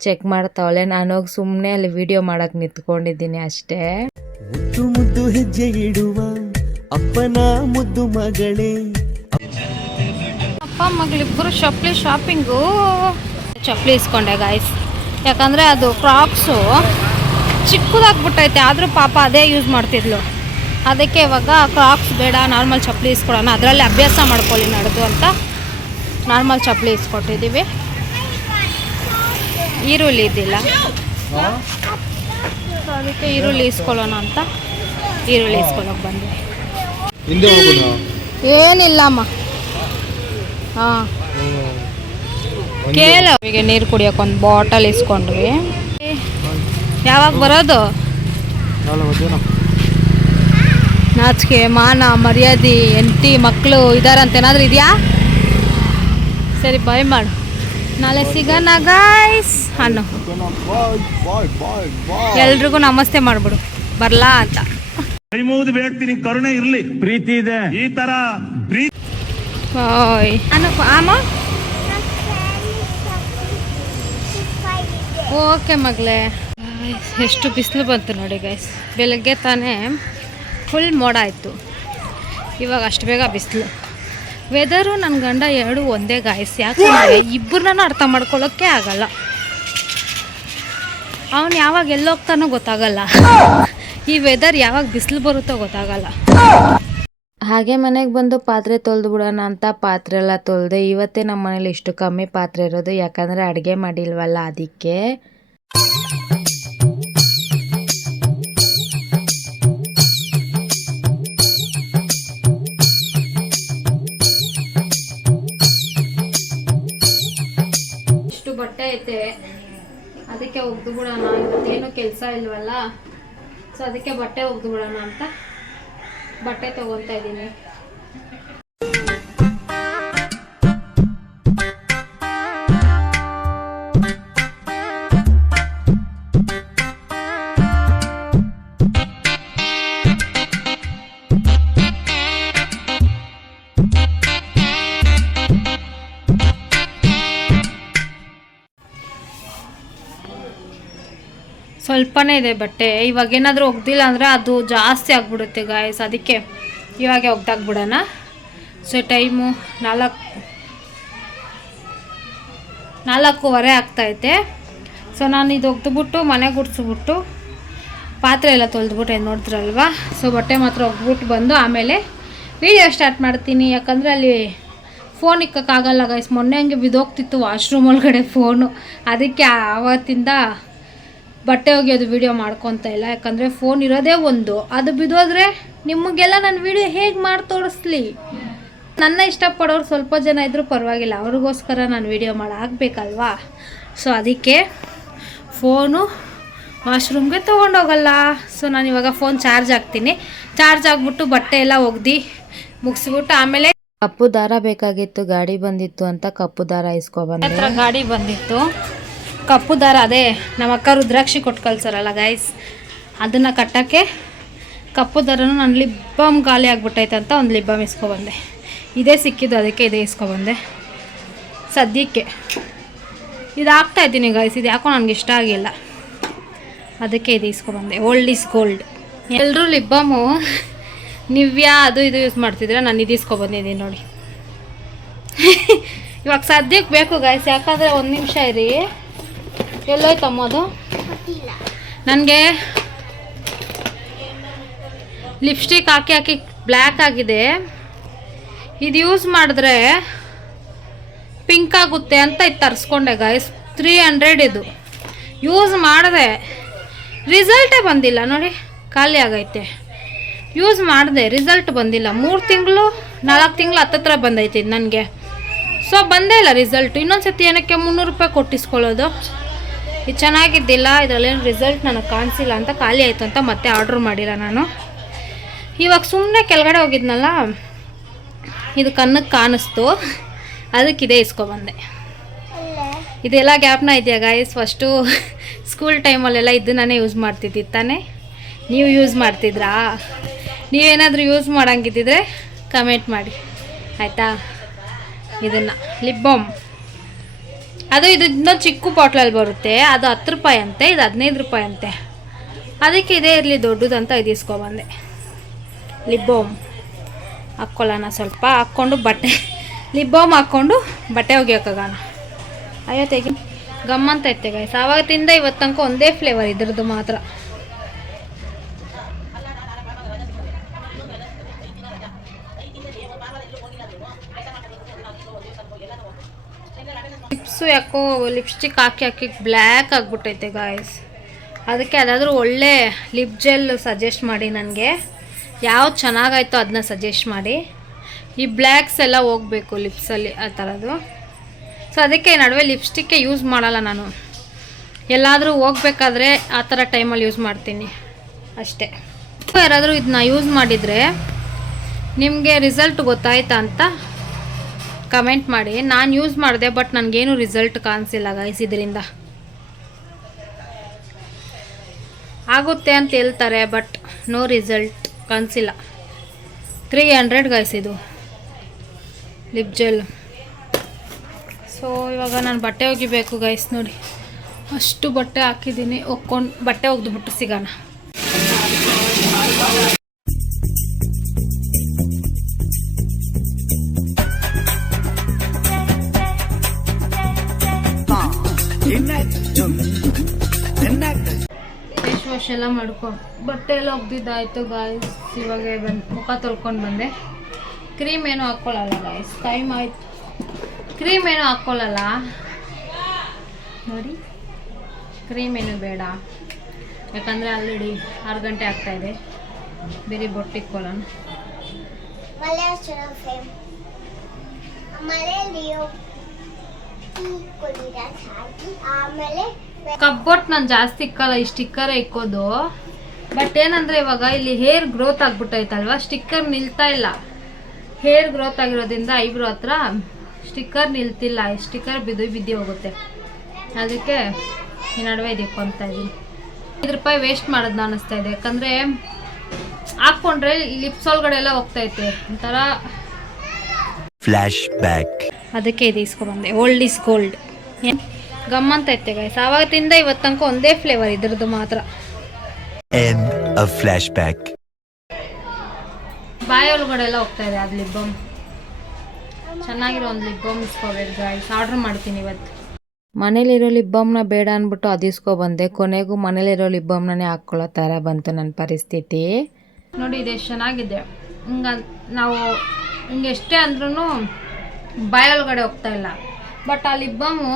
ಚೆಕ್ ಮಾಡ್ತಾವಳೆ. ನಾನು ಹೋಗಿ ಸುಮ್ಮನೆ ಅಲ್ಲಿ ವಿಡಿಯೋ ಮಾಡೋಕ್ಕೆ ನಿಂತ್ಕೊಂಡಿದ್ದೀನಿ ಅಷ್ಟೇ. ಮುದ್ದು ಮುದ್ದು ಹೆಜ್ಜೆ ಇಡುವ ಅಪ್ಪನ ಮುದ್ದು ಮಗಳೇ. ಅಪ್ಪ ಮಗಳಿಬ್ಬರು ಶಾಪಿಂಗು. ಚಪ್ಪಲಿ ಇಸ್ಕೊಂಡೆ ಗಾಯ್ಸ್, ಯಾಕಂದರೆ ಅದು ಕ್ರಾಕ್ಸು ಚಿಕ್ಕದಾಗ್ಬಿಟ್ಟೈತೆ. ಆದರೂ ಪಾಪ ಅದೇ ಯೂಸ್ ಮಾಡ್ತಿದ್ಲು. ಅದಕ್ಕೆ ಇವಾಗ ಕ್ರಾಕ್ಸ್ ಬೇಡ, ನಾರ್ಮಲ್ ಚಪ್ಪಲಿ ಇಸ್ಕೊಡೋಣ, ಅದರಲ್ಲಿ ಅಭ್ಯಾಸ ಮಾಡ್ಕೊಳ್ಳಿ ನಡೆದು ಅಂತ ನಾರ್ಮಲ್ ಚಪ್ಪಲಿ ಇಸ್ಕೊಟ್ಟಿದ್ದೀವಿ. ಈರುಳ್ಳಿ ಇದ್ದಿಲ್ಲ, ಅದಕ್ಕೆ ಈರುಳ್ಳಿ ಇಸ್ಕೊಳ್ಳೋಣ ಅಂತ ಈರುಳ್ಳಿ ಇಸ್ಕೊಳ್ಳೋಕೆ ಬಂದ್ವಿ. ಹಿಂದೆ ಹೋಗೋಣ. ಏನಿಲ್ಲಮ್ಮ. ಹಾಂ ಕೇಳ. ಈಗ ನೀರು ಕುಡಿಯೋಕೆ ಒಂದು ಬಾಟಲ್ ಇಸ್ಕೊಂಡ್ವಿ. ಯಾವಾಗ ಬರೋದು? ನಾಳೆ ಮಧ್ಯಾಹ್ನ. ನಾಚಿಕೆ ಮಾನ ಮರ್ಯಾದೆ ಹೆಂಡತಿ ಮಕ್ಕಳು ಇದಾರಂತ ಏನಾದರೂ ಇದೆಯಾ? ಸರಿ ಬಾಯ್ ಮಾಡು, ನಾಳೆ ಸಿಗೋಣ ಗಾಯ್ಸ್ ಅನ್ನು. ಎಲ್ರಿಗೂ ನಮಸ್ತೆ ಮಾಡ್ಬಿಡು, ಬರ್ಲಾ ಅಂತ. ಕೈ ಮುಗಿದು ಬೇಡ್ತೀನಿ, ಕರುಣೆ ಇರ್ಲಿ, ಪ್ರೀತಿ ಇದೆ ಈ ತರ ಬಾಯ್ ಅನ್ನು. ಆಮ ಓಕೆ ಮಗಳೇ. ಎಷ್ಟು ಬಿಸಿಲು ಬಂತು ನೋಡಿ ಗೈಸ್. ಬೆಳಗ್ಗೆ ತಾನೇ ಫುಲ್ ಮೋಡ ಆಯಿತು, ಇವಾಗ ಅಷ್ಟು ಬೇಗ ಬಿಸಿಲು. ವೆದರು ನನ್ನ ಗಂಡ ಎರಡು ಒಂದೇ ಗಾಯ್ಸ್. ಯಾಕಂದರೆ ಇಬ್ಬರನ್ನ ಅರ್ಥ ಮಾಡ್ಕೊಳ್ಳೋಕ್ಕೆ ಆಗಲ್ಲ. ಅವನು ಯಾವಾಗ ಎಲ್ಲೋಗ್ತಾನೋ ಗೊತ್ತಾಗಲ್ಲ, ಈ ವೆದರ್ ಯಾವಾಗ ಬಿಸಿಲು ಬರುತ್ತೋ ಗೊತ್ತಾಗಲ್ಲ. ಹಾಗೆ ಮನೆಗೆ ಬಂದು ಪಾತ್ರೆ ತೊಳೆದು ಬಿಡೋಣ ಅಂತ ಪಾತ್ರೆ ಎಲ್ಲ ತೊಳೆದೆ. ಇವತ್ತೇ ನಮ್ಮ ಮನೇಲಿ ಇಷ್ಟು ಕಮ್ಮಿ ಪಾತ್ರೆ ಇರೋದು, ಯಾಕಂದರೆ ಅಡುಗೆ ಮಾಡಿಲ್ವಲ್ಲ ಅದಕ್ಕೆ. ಇಷ್ಟು ಬಟ್ಟೆ ಐತೆ, ಅದಕ್ಕೆ ಒಗ್ದು ಬಿಡೋಣ. ಇವತ್ತೇನು ಕೆಲಸ ಇಲ್ವಲ್ಲ, ಸೊ ಅದಕ್ಕೆ ಬಟ್ಟೆ ಒಗ್ದು ಬಿಡೋಣ ಅಂತ ಬಟ್ಟೆ ತೊಗೊತಾ ಇದ್ದೀನಿ. ಸ್ವಲ್ಪನೇ ಇದೆ ಬಟ್ಟೆ. ಇವಾಗ ಏನಾದರೂ ಒಗ್ದಿಲ್ಲ ಅಂದರೆ ಅದು ಜಾಸ್ತಿ ಆಗಿಬಿಡುತ್ತೆ ಗಾಯ್ಸ್. ಅದಕ್ಕೆ ಇವಾಗೆ ಒಗ್ದಾಕ್ಬಿಡೋಣ. ಸೊ ಟೈಮು 4:15 ಆಗ್ತೈತೆ. ಸೊ ನಾನು ಇದು ಒಗ್ದುಬಿಟ್ಟು ಮನೆ ಗುಡಿಸ್ಬಿಟ್ಟು ಪಾತ್ರೆ ಎಲ್ಲ ತೊಳೆದ್ಬಿಟ್ಟು ನೋಡ್ತಿರಲ್ವಾ. ಸೊ ಬಟ್ಟೆ ಮಾತ್ರ ಒಗ್ಬಿಟ್ಟು ಬಂದು ಆಮೇಲೆ ವೀಡಿಯೋ ಸ್ಟಾರ್ಟ್ ಮಾಡ್ತೀನಿ. ಯಾಕಂದರೆ ಅಲ್ಲಿ ಫೋನ್ ಇಕ್ಕೋಕ್ಕಾಗಲ್ಲ ಗೈಸ್. ಮೊನ್ನೆ ಹಂಗೆ ಬಿದ್ದೋಗ್ತಿತ್ತು ವಾಶ್ರೂಮ್ ಒಳಗಡೆ ಫೋನು. ಅದಕ್ಕೆ ಆವತ್ತಿಂದ ಬಟ್ಟೆ ಒಗೆಯೋದು ವೀಡಿಯೋ ಮಾಡ್ಕೊತ ಇಲ್ಲ. ಯಾಕಂದರೆ ಫೋನ್ ಇರೋದೇ ಒಂದು, ಅದು ಬಿದ್ದೋದ್ರೆ ನಿಮಗೆಲ್ಲ ನಾನು ವೀಡಿಯೋ ಹೇಗೆ ಮಾಡಿ ತೋರಿಸ್ಲಿ. ನನ್ನ ಇಷ್ಟಪಡೋರು ಸ್ವಲ್ಪ ಜನ ಇದ್ದರೂ ಪರವಾಗಿಲ್ಲ, ಅವ್ರಿಗೋಸ್ಕರ ನಾನು ವೀಡಿಯೋ ಮಾಡಾಕಬೇಕಲ್ವಾ. ಸೊ ಅದಕ್ಕೆ ಫೋನು ವಾಶ್ರೂಮ್ಗೆ ತೊಗೊಂಡೋಗಲ್ಲ. ಸೊ ನಾನು ಇವಾಗ ಫೋನ್ ಚಾರ್ಜ್ ಹಾಕ್ತೀನಿ. ಚಾರ್ಜ್ ಆಗಿಬಿಟ್ಟು ಬಟ್ಟೆ ಎಲ್ಲ ಒಗ್ದು ಮುಗಿಸ್ಬಿಟ್ಟು ಆಮೇಲೆ ಕಪ್ಪು ದಾರ ಬೇಕಾಗಿತ್ತು, ಗಾಡಿ ಬಂದಿತ್ತು ಅಂತ ಕಪ್ಪು ದಾರ ಇಸ್ಕೊಬಂದೆ. ಹತ್ರ ಗಾಡಿ ಬಂದಿತ್ತು. ಕಪ್ಪು ದಾರ ಅದೇ ನಮ್ಮ ಅಕ್ಕ ರುದ್ರಾಕ್ಷಿ ಕೊಟ್ಟು ಕಳ್ಸಾರಲ್ಲ ಗೈಸ್, ಅದನ್ನು ಕಟ್ಟೋಕ್ಕೆ ಕಪ್ಪು ದಾರನೂ ನಾನು ಲಿಪ್ ಬಾಮ್ ಖಾಲಿ ಆಗಿಬಿಟ್ಟೈತೆ ಅಂತ ಒಂದು ಲಿಪ್ ಬಾಮ್ ಇಸ್ಕೊಬಂದೆ. ಇದೇ ಸಿಕ್ಕಿದ್ದು, ಅದಕ್ಕೆ ಇದೇ ಇಸ್ಕೊಬಂದೆ. ಸದ್ಯಕ್ಕೆ ಇದು ಹಾಕ್ತಾಯಿದ್ದೀನಿ ಗೈಸ್. ಇದು ಯಾಕೋ ನನಗೆ ಇಷ್ಟ ಆಗಿಲ್ಲ, ಅದಕ್ಕೆ ಇದು ಇಸ್ಕೊಬಂದೆ. Old is gold. ಎಲ್ಲರೂ ಲಿಪ್ ಬಾಮು ನಿವ್ಯಾ ಅದು ಇದು ಯೂಸ್ ಮಾಡ್ತಿದ್ರೆ ನಾನು ಇದು ಇಸ್ಕೊಬಂದಿದ್ದೀನಿ ನೋಡಿ. ಇವಾಗ ಸದ್ಯಕ್ಕೆ ಬೇಕು ಗೈಸ್. ಯಾಕಂದರೆ ಒಂದು ನಿಮಿಷ ಇರಿ. ಎಲ್ಲೋಯ್ತಮ್ಮದು? ನನಗೆ ಲಿಪ್ಸ್ಟಿಕ್ ಹಾಕಿ ಹಾಕಿ ಬ್ಲ್ಯಾಕ್ ಆಗಿದೆ. ಇದು ಯೂಸ್ ಮಾಡಿದ್ರೆ ಪಿಂಕ್ ಆಗುತ್ತೆ ಅಂತ ಇದು ತರಿಸ್ಕೊಂಡೆ ಗೈಸ್. 300 ಇದು ಯೂಸ್ ಮಾಡಿದೆ, ರಿಸಲ್ಟೇ ಬಂದಿಲ್ಲ ನೋಡಿ. ಖಾಲಿ ಆಗೈತೆ. ಯೂಸ್ ಮಾಡಿದೆ, ರಿಸಲ್ಟ್ ಬಂದಿಲ್ಲ. 3 ತಿಂಗಳು 4 ತಿಂಗಳು ಹತ್ತತ್ರ ಬಂದೈತೆ ಇದು ನನಗೆ. ಸೊ ಬಂದೇ ಇಲ್ಲ ರಿಸಲ್ಟ್. ಇನ್ನೊಂದು ಸತಿ ಏನಕ್ಕೆ 300 ರೂಪಾಯಿ ಕೊಟ್ಟಿಸ್ಕೊಳ್ಳೋದು. ಇದು ಚೆನ್ನಾಗಿದ್ದಿಲ್ಲ, ಇದರಲ್ಲೇನು ರಿಸಲ್ಟ್ ನನಗೆ ಕಾಣಿಸಿಲ್ಲ ಅಂತ ಖಾಲಿ ಆಯಿತು ಅಂತ ಮತ್ತೆ ಆರ್ಡ್ರ್ ಮಾಡಿಲ್ಲ ನಾನು. ಇವಾಗ ಸುಮ್ಮನೆ ಕೆಳಗಡೆ ಹೋಗಿದ್ನಲ್ಲ, ಇದು ಕಣ್ಣಕ್ಕೆ ಕಾಣಿಸ್ತು, ಅದಕ್ಕಿದೆ ಇಸ್ಕೊಬಂದೆ. ಇದೆಲ್ಲ ಗ್ಯಾಪ್ನ ಇದೆಯಾ ಗಾಯ್ಸ್. ಫಸ್ಟು ಸ್ಕೂಲ್ ಟೈಮಲ್ಲೆಲ್ಲ ಇದನ್ನೇ ಯೂಸ್ ಮಾಡ್ತಿದ್ದಿ ತಾನೇ. ನೀವು ಯೂಸ್ ಮಾಡ್ತಿದ್ರಾ? ನೀವೇನಾದರೂ ಯೂಸ್ ಮಾಡೋಂಗಿದ್ದಿದ್ರೆ ಕಮೆಂಟ್ ಮಾಡಿ ಆಯಿತಾ. ಇದನ್ನು ಲಿಪ್ ಬಾಮ್, ಅದು ಇದು ಇನ್ನೊಂದು ಚಿಕ್ಕ ಬಾಟ್ಲಲ್ಲಿ ಬರುತ್ತೆ, ಅದು 10 ರೂಪಾಯಿ ಅಂತೆ, ಇದು 15 ರೂಪಾಯಿ ಅಂತೆ. ಅದಕ್ಕೆ ಇದೇ ಇರಲಿ ದೊಡ್ಡದಂತ ಇದು ಇಸ್ಕೊಬಂದೆ. ಲಿಪ್ ಬಾಮ್ ಹಾಕ್ಕೊಳ್ಳೋಣ ಸ್ವಲ್ಪ, ಹಾಕ್ಕೊಂಡು ಬಟ್ಟೆ ಲಿಪ್ ಬಾಮ್ ಹಾಕ್ಕೊಂಡು ಬಟ್ಟೆ ಒಗೆಯೋಕ್ಕಾಗೋಣ. ಅಯ್ಯೋ ತೆಗಿ ಗಮ್ಮಂತ ಐತೆ ಗೈಸ್. ಆವತ್ತಿಂದ ಇವತ್ತು ತನಕ ಒಂದೇ ಫ್ಲೇವರ್ ಇದ್ರದ್ದು ಮಾತ್ರ. ಲಿಪ್ಸು ಯಾಕೋ ಲಿಪ್ಸ್ಟಿಕ್ ಹಾಕಿ ಹಾಕಿ ಬ್ಲ್ಯಾಕ್ ಆಗಿಬಿಟ್ಟೈತೆ ಗಾಯ್ಸ್. ಅದಕ್ಕೆ ಅದಾದರೂ ಒಳ್ಳೆ ಲಿಪ್ ಜೆಲ್ ಸಜೆಸ್ಟ್ ಮಾಡಿ ನನಗೆ. ಯಾವ್ದು ಚೆನ್ನಾಗಾಯ್ತೋ ಅದನ್ನ ಸಜೆಸ್ಟ್ ಮಾಡಿ. ಈ ಬ್ಲ್ಯಾಕ್ಸ್ ಎಲ್ಲ ಹೋಗಬೇಕು ಲಿಪ್ಸಲ್ಲಿ ಆ ಥರದ್ದು. ಸೊ ಅದಕ್ಕೆ ನಡುವೆ ಲಿಪ್ಸ್ಟಿಕ್ಕೇ ಯೂಸ್ ಮಾಡಲ್ಲ ನಾನು. ಎಲ್ಲಾದರೂ ಹೋಗ್ಬೇಕಾದ್ರೆ ಆ ಥರ ಟೈಮಲ್ಲಿ ಯೂಸ್ ಮಾಡ್ತೀನಿ ಅಷ್ಟೇ. ಯಾರಾದರೂ ಇದನ್ನ ಯೂಸ್ ಮಾಡಿದರೆ ನಿಮಗೆ ರಿಸಲ್ಟ್ ಗೊತ್ತಾಯ್ತಾ ಅಂತ ಕಮೆಂಟ್ ಮಾಡಿ. ನಾನು ಯೂಸ್ ಮಾಡಿದೆ, ಬಟ್ ನನಗೇನು ರಿಸಲ್ಟ್ ಕಾಣಿಸಿಲ್ಲ ಗೈಸ್. ಇದರಿಂದ ಆಗುತ್ತೆ ಅಂತ ಹೇಳ್ತಾರೆ, ಬಟ್ ನೋ ರಿಸಲ್ಟ್ ಕಾಣಿಸಿಲ್ಲ. 300 ಗೈಸ್ ಇದು ಲಿಪ್ ಜೆಲ್. ಸೊ ಇವಾಗ ನಾನು ಬಟ್ಟೆ ಒಗಿಬೇಕು ಗೈಸ್. ನೋಡಿ ಅಷ್ಟು ಬಟ್ಟೆ ಹಾಕಿದ್ದೀನಿ. ಒಕ್ಕೊಂಡು ಬಟ್ಟೆ ಒಗೆದ್ಬಿಟ್ಟು ಸಿಗೋಣ. ಫೇಸ್ ವಾಶ್ ಎಲ್ಲ ಮಾಡ್ಕೊಂಡು ಬಟ್ಟೆ ಎಲ್ಲ ಒಗ್ದಿದ್ದಾಯ್ತು ಗಾಯ್ಸ್. ಇವಾಗ ಮುಖ ತೊಳ್ಕೊಂಡು ಬಂದೆ. ಕ್ರೀಮ್ ಏನೂ ಹಾಕ್ಕೊಳ್ಳಲ್ಲ ಗಾಯ್ಸ್, ಟೈಮ್ ಆಯ್ತು. ಕ್ರೀಮ್ ಏನೂ ಹಾಕ್ಕೊಳ್ಳಲ್ಲ ನೋಡಿ, ಕ್ರೀಮ್ ಏನು ಬೇಡ. ಯಾಕಂದರೆ ಆಲ್ರೆಡಿ 6 ಗಂಟೆ ಆಗ್ತಾಯಿದೆ. ಬೇರೆ ಬೊಟ್ಟಿಕ್ಕೊಳ್ಳೋಣ. ಕಬ್ಬೊಟ್ಟು ನಾನು ಜಾಸ್ತಿ ಇಕ್ಕಲ್ಲ, ಈ ಸ್ಟಿಕ್ಕರೇ ಇಕ್ಕೋದು. ಬಟ್ ಏನಂದರೆ ಇವಾಗ ಇಲ್ಲಿ ಹೇರ್ ಗ್ರೋತ್ ಆಗ್ಬಿಟ್ಟೈತಲ್ವ, ಸ್ಟಿಕ್ಕರ್ ನಿಲ್ತಾ ಇಲ್ಲ. ಹೇರ್ ಗ್ರೋತ್ ಆಗಿರೋದ್ರಿಂದ ಐಬ್ರೋ ಹತ್ರ ಸ್ಟಿಕ್ಕರ್ ನಿಲ್ತಿಲ್ಲ. ಸ್ಟಿಕ್ಕರ್ ಬಿದ್ದು ಹೋಗುತ್ತೆ. ಅದಕ್ಕೆ ಈ ನಡುವೆ ಇದು ಇಕ್ಕೊತಾ ಇದ್ದೀನಿ. 5 ರೂಪಾಯಿ ವೇಸ್ಟ್ ಮಾಡೋದು ಅನ್ನಿಸ್ತಾ ಇದೆ. ಯಾಕಂದರೆ ಹಾಕ್ಕೊಂಡ್ರೆ ಲಿಪ್ಸ್ ಒಳಗಡೆ ಎಲ್ಲ ಹೋಗ್ತೈತೆ ಒಂಥರ. Flashback. ಅದಕ್ಕೆ ಇದು ಇಸ್ಕೊಬಂದೆ. Old is gold. ಗಮ್ಮಂತ ಐತೆ ಗೈಸ್. ಆವತ್ತಿಂದ ಇವತ್ತು ತನಕ ಒಂದೇ ಫ್ಲೇವರ್ ಇದ್ರದ್ದು ಮಾತ್ರ. End of flashback. ಬಾಯಿ ಒಳಗಡೆ ಎಲ್ಲ ಹೋಗ್ತಾ ಇದೆ ಅದು ಲಿಪ್ ಬಾಮ್. ಚೆನ್ನಾಗಿರೋ ಒಂದು ಲಿಪ್ ಬಾಮ್ ಇಸ್ಕೋಬೇಕು ಗೈಸ್. ಆರ್ಡ್ರ್ ಮಾಡ್ತೀನಿ ಇವತ್ತು. ಮನೇಲಿರೋ ಲಿಪ್ ಬಾಮ್ನ ಬೇಡ ಅಂದ್ಬಿಟ್ಟು ಅದು ಇಸ್ಕೊಬಂದೆ. ಕೊನೆಗೂ ಮನೇಲಿರೋ ಲಿಪ್ ಬಾಮ್ನೇ ಹಾಕ್ಕೊಳ್ಳೋ ಥರ ಬಂತು ನನ್ನ ಪರಿಸ್ಥಿತಿ. ನೋಡಿ ಇದು ಎಷ್ಟು ಚೆನ್ನಾಗಿದೆ. ನಾವು ಹಿಂಗೆ ಎಷ್ಟೇ ಅಂದ್ರೂ ಬಾಯೊಳಗಡೆ ಹೋಗ್ತಾ ಇಲ್ಲ. ಬಟ್ ಆ ಲಿಪ್ ಬಾಮು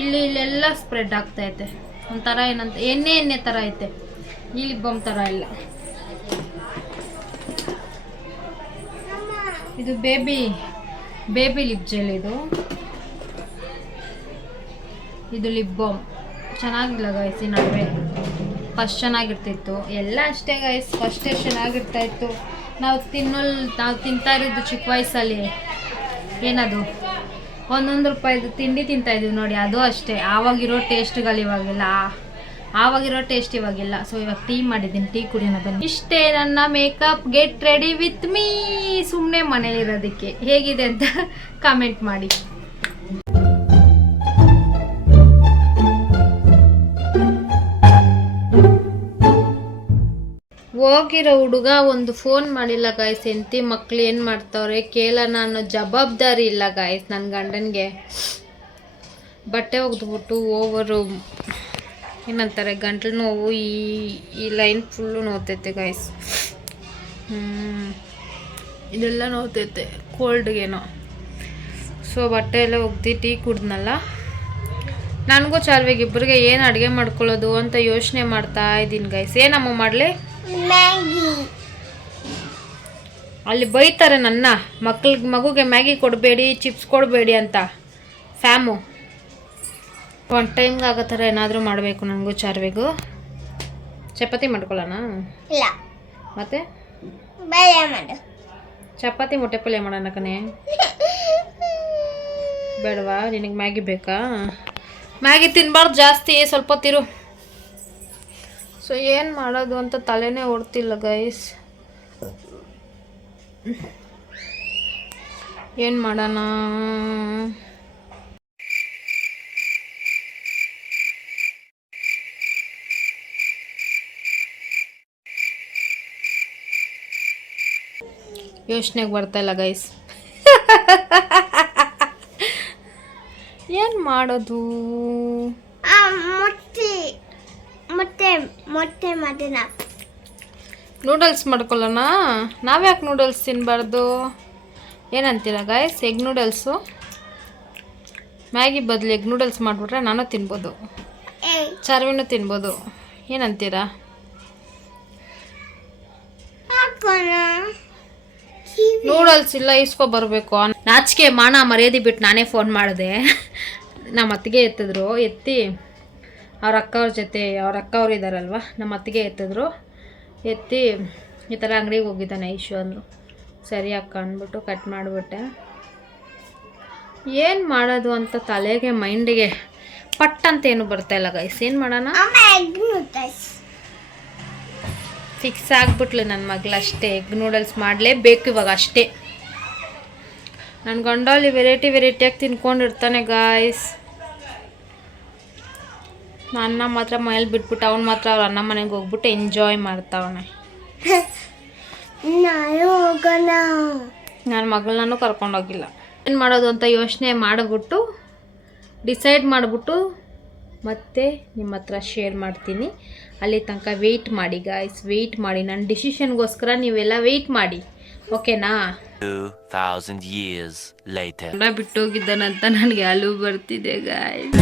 ಇಲ್ಲೆಲ್ಲ ಸ್ಪ್ರೆಡ್ ಆಗ್ತೈತೆ. ಒಂಥರ ಏನಂತ ಎಣ್ಣೆ ಥರ ಐತೆ. ಈ ಲಿಪ್ ಬಾಮ್ ಥರ ಇಲ್ಲ. ಇದು ಬೇಬಿ ಲಿಪ್ ಜೆಲ್. ಇದು ಲಿಪ್ ಬಾಮ್ ಚೆನ್ನಾಗಿಲ್ಲ ಗೈಸ್. ಈ ನಡುವೆ ಫಸ್ಟ್ ಚೆನ್ನಾಗಿರ್ತಿತ್ತು ಎಲ್ಲ ಅಷ್ಟೇ ಗೈಸ್. ಫಸ್ಟೇ ಚೆನ್ನಾಗಿರ್ತಾಯಿತ್ತು. ನಾವು ತಿಂತಾ ಇರೋದು ಚಿಕ್ಕ ವಯಸ್ಸಲ್ಲಿ ಏನದು 1 ರೂಪಾಯಿದು ತಿಂಡಿ ತಿಂತಾಯಿದ್ದೀವಿ ನೋಡಿ, ಅದು ಅಷ್ಟೇ. ಆವಾಗಿರೋ ಟೇಸ್ಟ್ಗಳು ಇವಾಗಿಲ್ಲ, ಆವಾಗಿರೋ ಟೇಸ್ಟ್ ಇವಾಗಿಲ್ಲ. ಸೊ ಇವಾಗ ಟೀ ಮಾಡಿದ್ದೀನಿ, ಟೀ ಕುಡಿಯೋಣ ಬನ್ನಿ. ಇಷ್ಟೇ ನನ್ನ makeup. Get ready with me. ಸುಮ್ಮನೆ ಮನೇಲಿರೋದಕ್ಕೆ ಹೇಗಿದೆ ಅಂತ ಕಮೆಂಟ್ ಮಾಡಿ. ಹೋಗಿರೋ ಹುಡುಗ ಒಂದು ಫೋನ್ ಮಾಡಿಲ್ಲ ಗಾಯ್ಸ್. ಎಂತಿ ಮಕ್ಳು ಏನು ಮಾಡ್ತಾವ್ರೆ ಕೇಳೋಣ ಅನ್ನೋ ಜವಾಬ್ದಾರಿ ಇಲ್ಲ ಗಾಯ್ಸ್ ನನ್ನ ಗಂಡನಿಗೆ. ಬಟ್ಟೆ ಒಗೆದ್ಬಿಟ್ಟು ಓವರು ಏನಂತಾರೆ ಗಂಟ್ಲು ನೋವು. ಈ ಲೈನ್ ಫುಲ್ಲು ನೋವ್ತೈತೆ ಗಾಯ್ಸ್. ಇದೆಲ್ಲ ನೋವ್ತೈತೆ ಕೋಲ್ಡ್ಗೇನೋ. ಸೊ ಬಟ್ಟೆ ಎಲ್ಲ ಒಗ್ದು ಟೀ ಕುಡ್ದನಲ್ಲ. ನನಗೂ ಚಾರ್ವಿಗೆ ಇಬ್ಬರಿಗೆ ಏನು ಅಡುಗೆ ಮಾಡ್ಕೊಳ್ಳೋದು ಅಂತ ಯೋಚನೆ ಮಾಡ್ತಾ ಇದ್ದೀನಿ ಗೈಸ್. ಏನಮ್ಮ ಮಾಡಲಿ? ಅಲ್ಲಿ ಬೈತಾರೆ ನನ್ನ ಮಗುಗೆ ಮ್ಯಾಗಿ ಕೊಡಬೇಡಿ, ಚಿಪ್ಸ್ ಕೊಡಬೇಡಿ ಅಂತ. ಫ್ಯಾಮು ಒಂದು ಟೈಮ್ಗೆ ಆಗೋ ಥರ ಏನಾದರೂ ಮಾಡಬೇಕು ನನಗೂ ಚಾರ್ವಿಗೂ. ಚಪಾತಿ ಮಾಡ್ಕೊಳ್ಳೋಣ? ಇಲ್ಲ ಮತ್ತೆ ಚಪಾತಿ ಮೊಟ್ಟೆ ಪಲ್ಯ ಮಾಡೋಣ ಕಣೆ. ಬೇಡವಾ? ನಿನಗೆ ಮ್ಯಾಗಿ ಬೇಕಾ? ಮ್ಯಾಗಿ ತಿನ್ನಬಾರ್ದು ಜಾಸ್ತಿ, ಸ್ವಲ್ಪ ತಿರು. ಸೊ ಏನು ಮಾಡೋದು ಅಂತ ತಲೆನೇ ಓಡ್ತಿಲ್ಲ ಗೈಸ್. ಏನು ಮಾಡೋಣ? ಯೋಚನೆಗೆ ಬರ್ತಾಯಿಲ್ಲ ಗೈಸ್. ಏನು ಮಾಡೋದು? ಮೊಟ್ಟೆ ಮಾಡಿನ ನೂಡಲ್ಸ್ ಮಾಡ್ಕೊಳ್ಳೋಣ. ನಾವ್ಯಾಕೆ ನೂಡಲ್ಸ್ ತಿನ್ನಬಾರ್ದು? ಏನಂತೀರ ಗಾಯ್ಸ್? ಎಗ್ ನೂಡಲ್ಸು ಮ್ಯಾಗಿ ಬದಲು ಎಗ್ ನೂಡಲ್ಸ್ ಮಾಡಿಬಿಟ್ರೆ ನಾನು ತಿನ್ಬೋದು, ಚಾರ್ವಿನೂ ತಿನ್ಬೋದು. ಏನಂತೀರಾ? ನೂಡಲ್ಸ್ ಇಲ್ಲ, ಇಸ್ಕೊಬರ್ಬೇಕು. ನಾಚಿಕೆ ಮಾನ ಮರ್ಯಾದೆ ಬಿಟ್ಟು ನಾನೇ ಫೋನ್ ಮಾಡಿದೆ. ನಮ್ಮ ಅತ್ತಿಗೆ ಎತ್ತಿದ್ರು. ಎತ್ತಿ ಅವ್ರ ಅಕ್ಕವ್ರ ಜೊತೆ, ಅವ್ರ ಅಕ್ಕವ್ರು ಇದ್ದಾರಲ್ವ, ನಮ್ಮ ಅತ್ತಿಗೆ ಎತ್ತಿದ್ರು. ಎತ್ತಿ ಈ ಥರ ಅಂಗಡಿಗೆ ಹೋಗಿದ್ದಾನೆ ಐಶು ಅಂದರು. ಸರಿ ಅಕ್ಕ ಅಂದ್ಬಿಟ್ಟು ಕಟ್ ಮಾಡಿಬಿಟ್ಟೆ. ಏನು ಮಾಡೋದು ಅಂತ ತಲೆಗೆ ಮೈಂಡಿಗೆ ಪಟ್ ಅಂತ ಏನು ಬರ್ತಾಯಿಲ್ಲ ಗೈಸ್. ಏನು ಮಾಡೋಣ? ಫಿಕ್ಸ್ ಆಗಿಬಿಟ್ಲು ನನ್ನ ಮಗಳು ಅಷ್ಟೇ. ಎಗ್ ನೂಡಲ್ಸ್ ಮಾಡಲೇಬೇಕು ಇವಾಗ ಅಷ್ಟೇ. ನನ್ನ ಗಂಡಲ್ಲಿ ವೆರೈಟಿಯಾಗಿ ತಿನ್ಕೊಂಡಿರ್ತಾನೆ ಗಾಯ್ಸ್. ನನ್ನ ಮಾತ್ರ ಮನೇಲಿ ಬಿಟ್ಬಿಟ್ಟು ಅವ್ನು ಮಾತ್ರ ಅವ್ರ ಅಣ್ಣ ಮನೆಗೆ ಹೋಗ್ಬಿಟ್ಟು ಎಂಜಾಯ್ ಮಾಡ್ತಾವನೆ. ನನ್ನ ಮಗಳನ್ನೂ ಕರ್ಕೊಂಡೋಗಿಲ್ಲ. ಏನು ಮಾಡೋದು ಅಂತ ಯೋಚನೆ ಮಾಡಿಬಿಟ್ಟು ಡಿಸೈಡ್ ಮಾಡಿಬಿಟ್ಟು ಮತ್ತೆ ನಿಮ್ಮ ಹತ್ರ ಶೇರ್ ಮಾಡ್ತೀನಿ. ಅಲ್ಲಿ ತನಕ ವೆಯ್ಟ್ ಮಾಡಿ ಗಾಯ್ಸ್, ವೆಯ್ಟ್ ಮಾಡಿ. ನನ್ನ ಡಿಸಿಷನ್ಗೋಸ್ಕರ ನೀವೆಲ್ಲ ವೆಯ್ಟ್ ಮಾಡಿ, ಓಕೆನಾ? 2000 years later. ಬಿಟ್ಟೋಗಿದ್ದಾನಂತ ನನಗೆ ಅಳು ಬರ್ತಿದೆ ಗಾಯ್ಸ್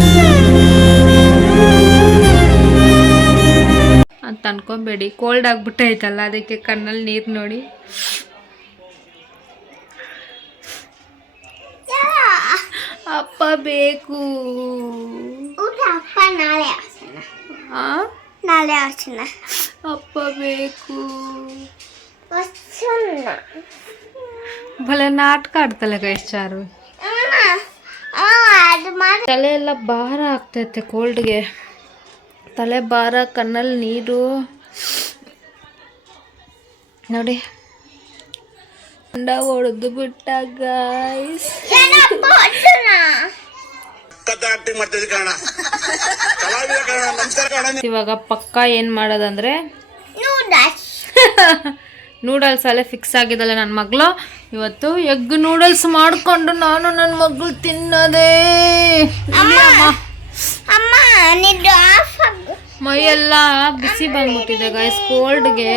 ಅಂತ ಅನ್ಕೊಬೇಡಿ. ಕೋಲ್ಡ್ ಆಗ್ಬಿಟ್ಟೈತಲ್ಲ, ಅದಕ್ಕೆ ಕಣ್ಣಲ್ಲಿ ನೀರು ನೋಡಿ. ಅಪ್ಪ ಬೇಕು. ನಾಳೆ ಆಚೆನ ಅಪ್ಪ ಬೇಕು. ಭಲೆ ನಾಟಕ ಆಡ್ತಲ್ಲ ಗೈಸ್ ಚಾರು. ತಲೆ ಎಲ್ಲ ಭಾರ ಆಗ್ತೈತೆ ಕೋಲ್ಡ್ಗೆ. ತಲೆ ಭಾರ, ಕಣ್ಣಲ್ಲಿ ನೀರು ನೋಡಿ. ಹೊಡೆದು ಬಿಟ್ಟ ಗಾಯ್ಸ್. ಇವಾಗ ಪಕ್ಕ ಏನು ಮಾಡೋದಂದ್ರೆ ನೂಡಲ್ಸ್ ನೂಡಲ್ಸ್ ಅಲ್ಲೇ ಫಿಕ್ಸ್ ಆಗಿದ್ದಲ್ಲ ನನ್ನ ಮಗಳು. ಇವತ್ತು ಎಗ್ ನೂಡಲ್ಸ್ ಮಾಡಿಕೊಂಡು ನಾನು ನನ್ನ ಮಗಳು ತಿನ್ನೋದೇ. ಅಮ್ಮ ನಿದ್ದು ಆಫ್ ಆಗು. ಮೈಯೆಲ್ಲ ಬಿಸಿ ಬಂದ್ಬಿಟ್ಟಿದೆ ಗೈಸ್ ಕೋಲ್ಡ್ಗೆ.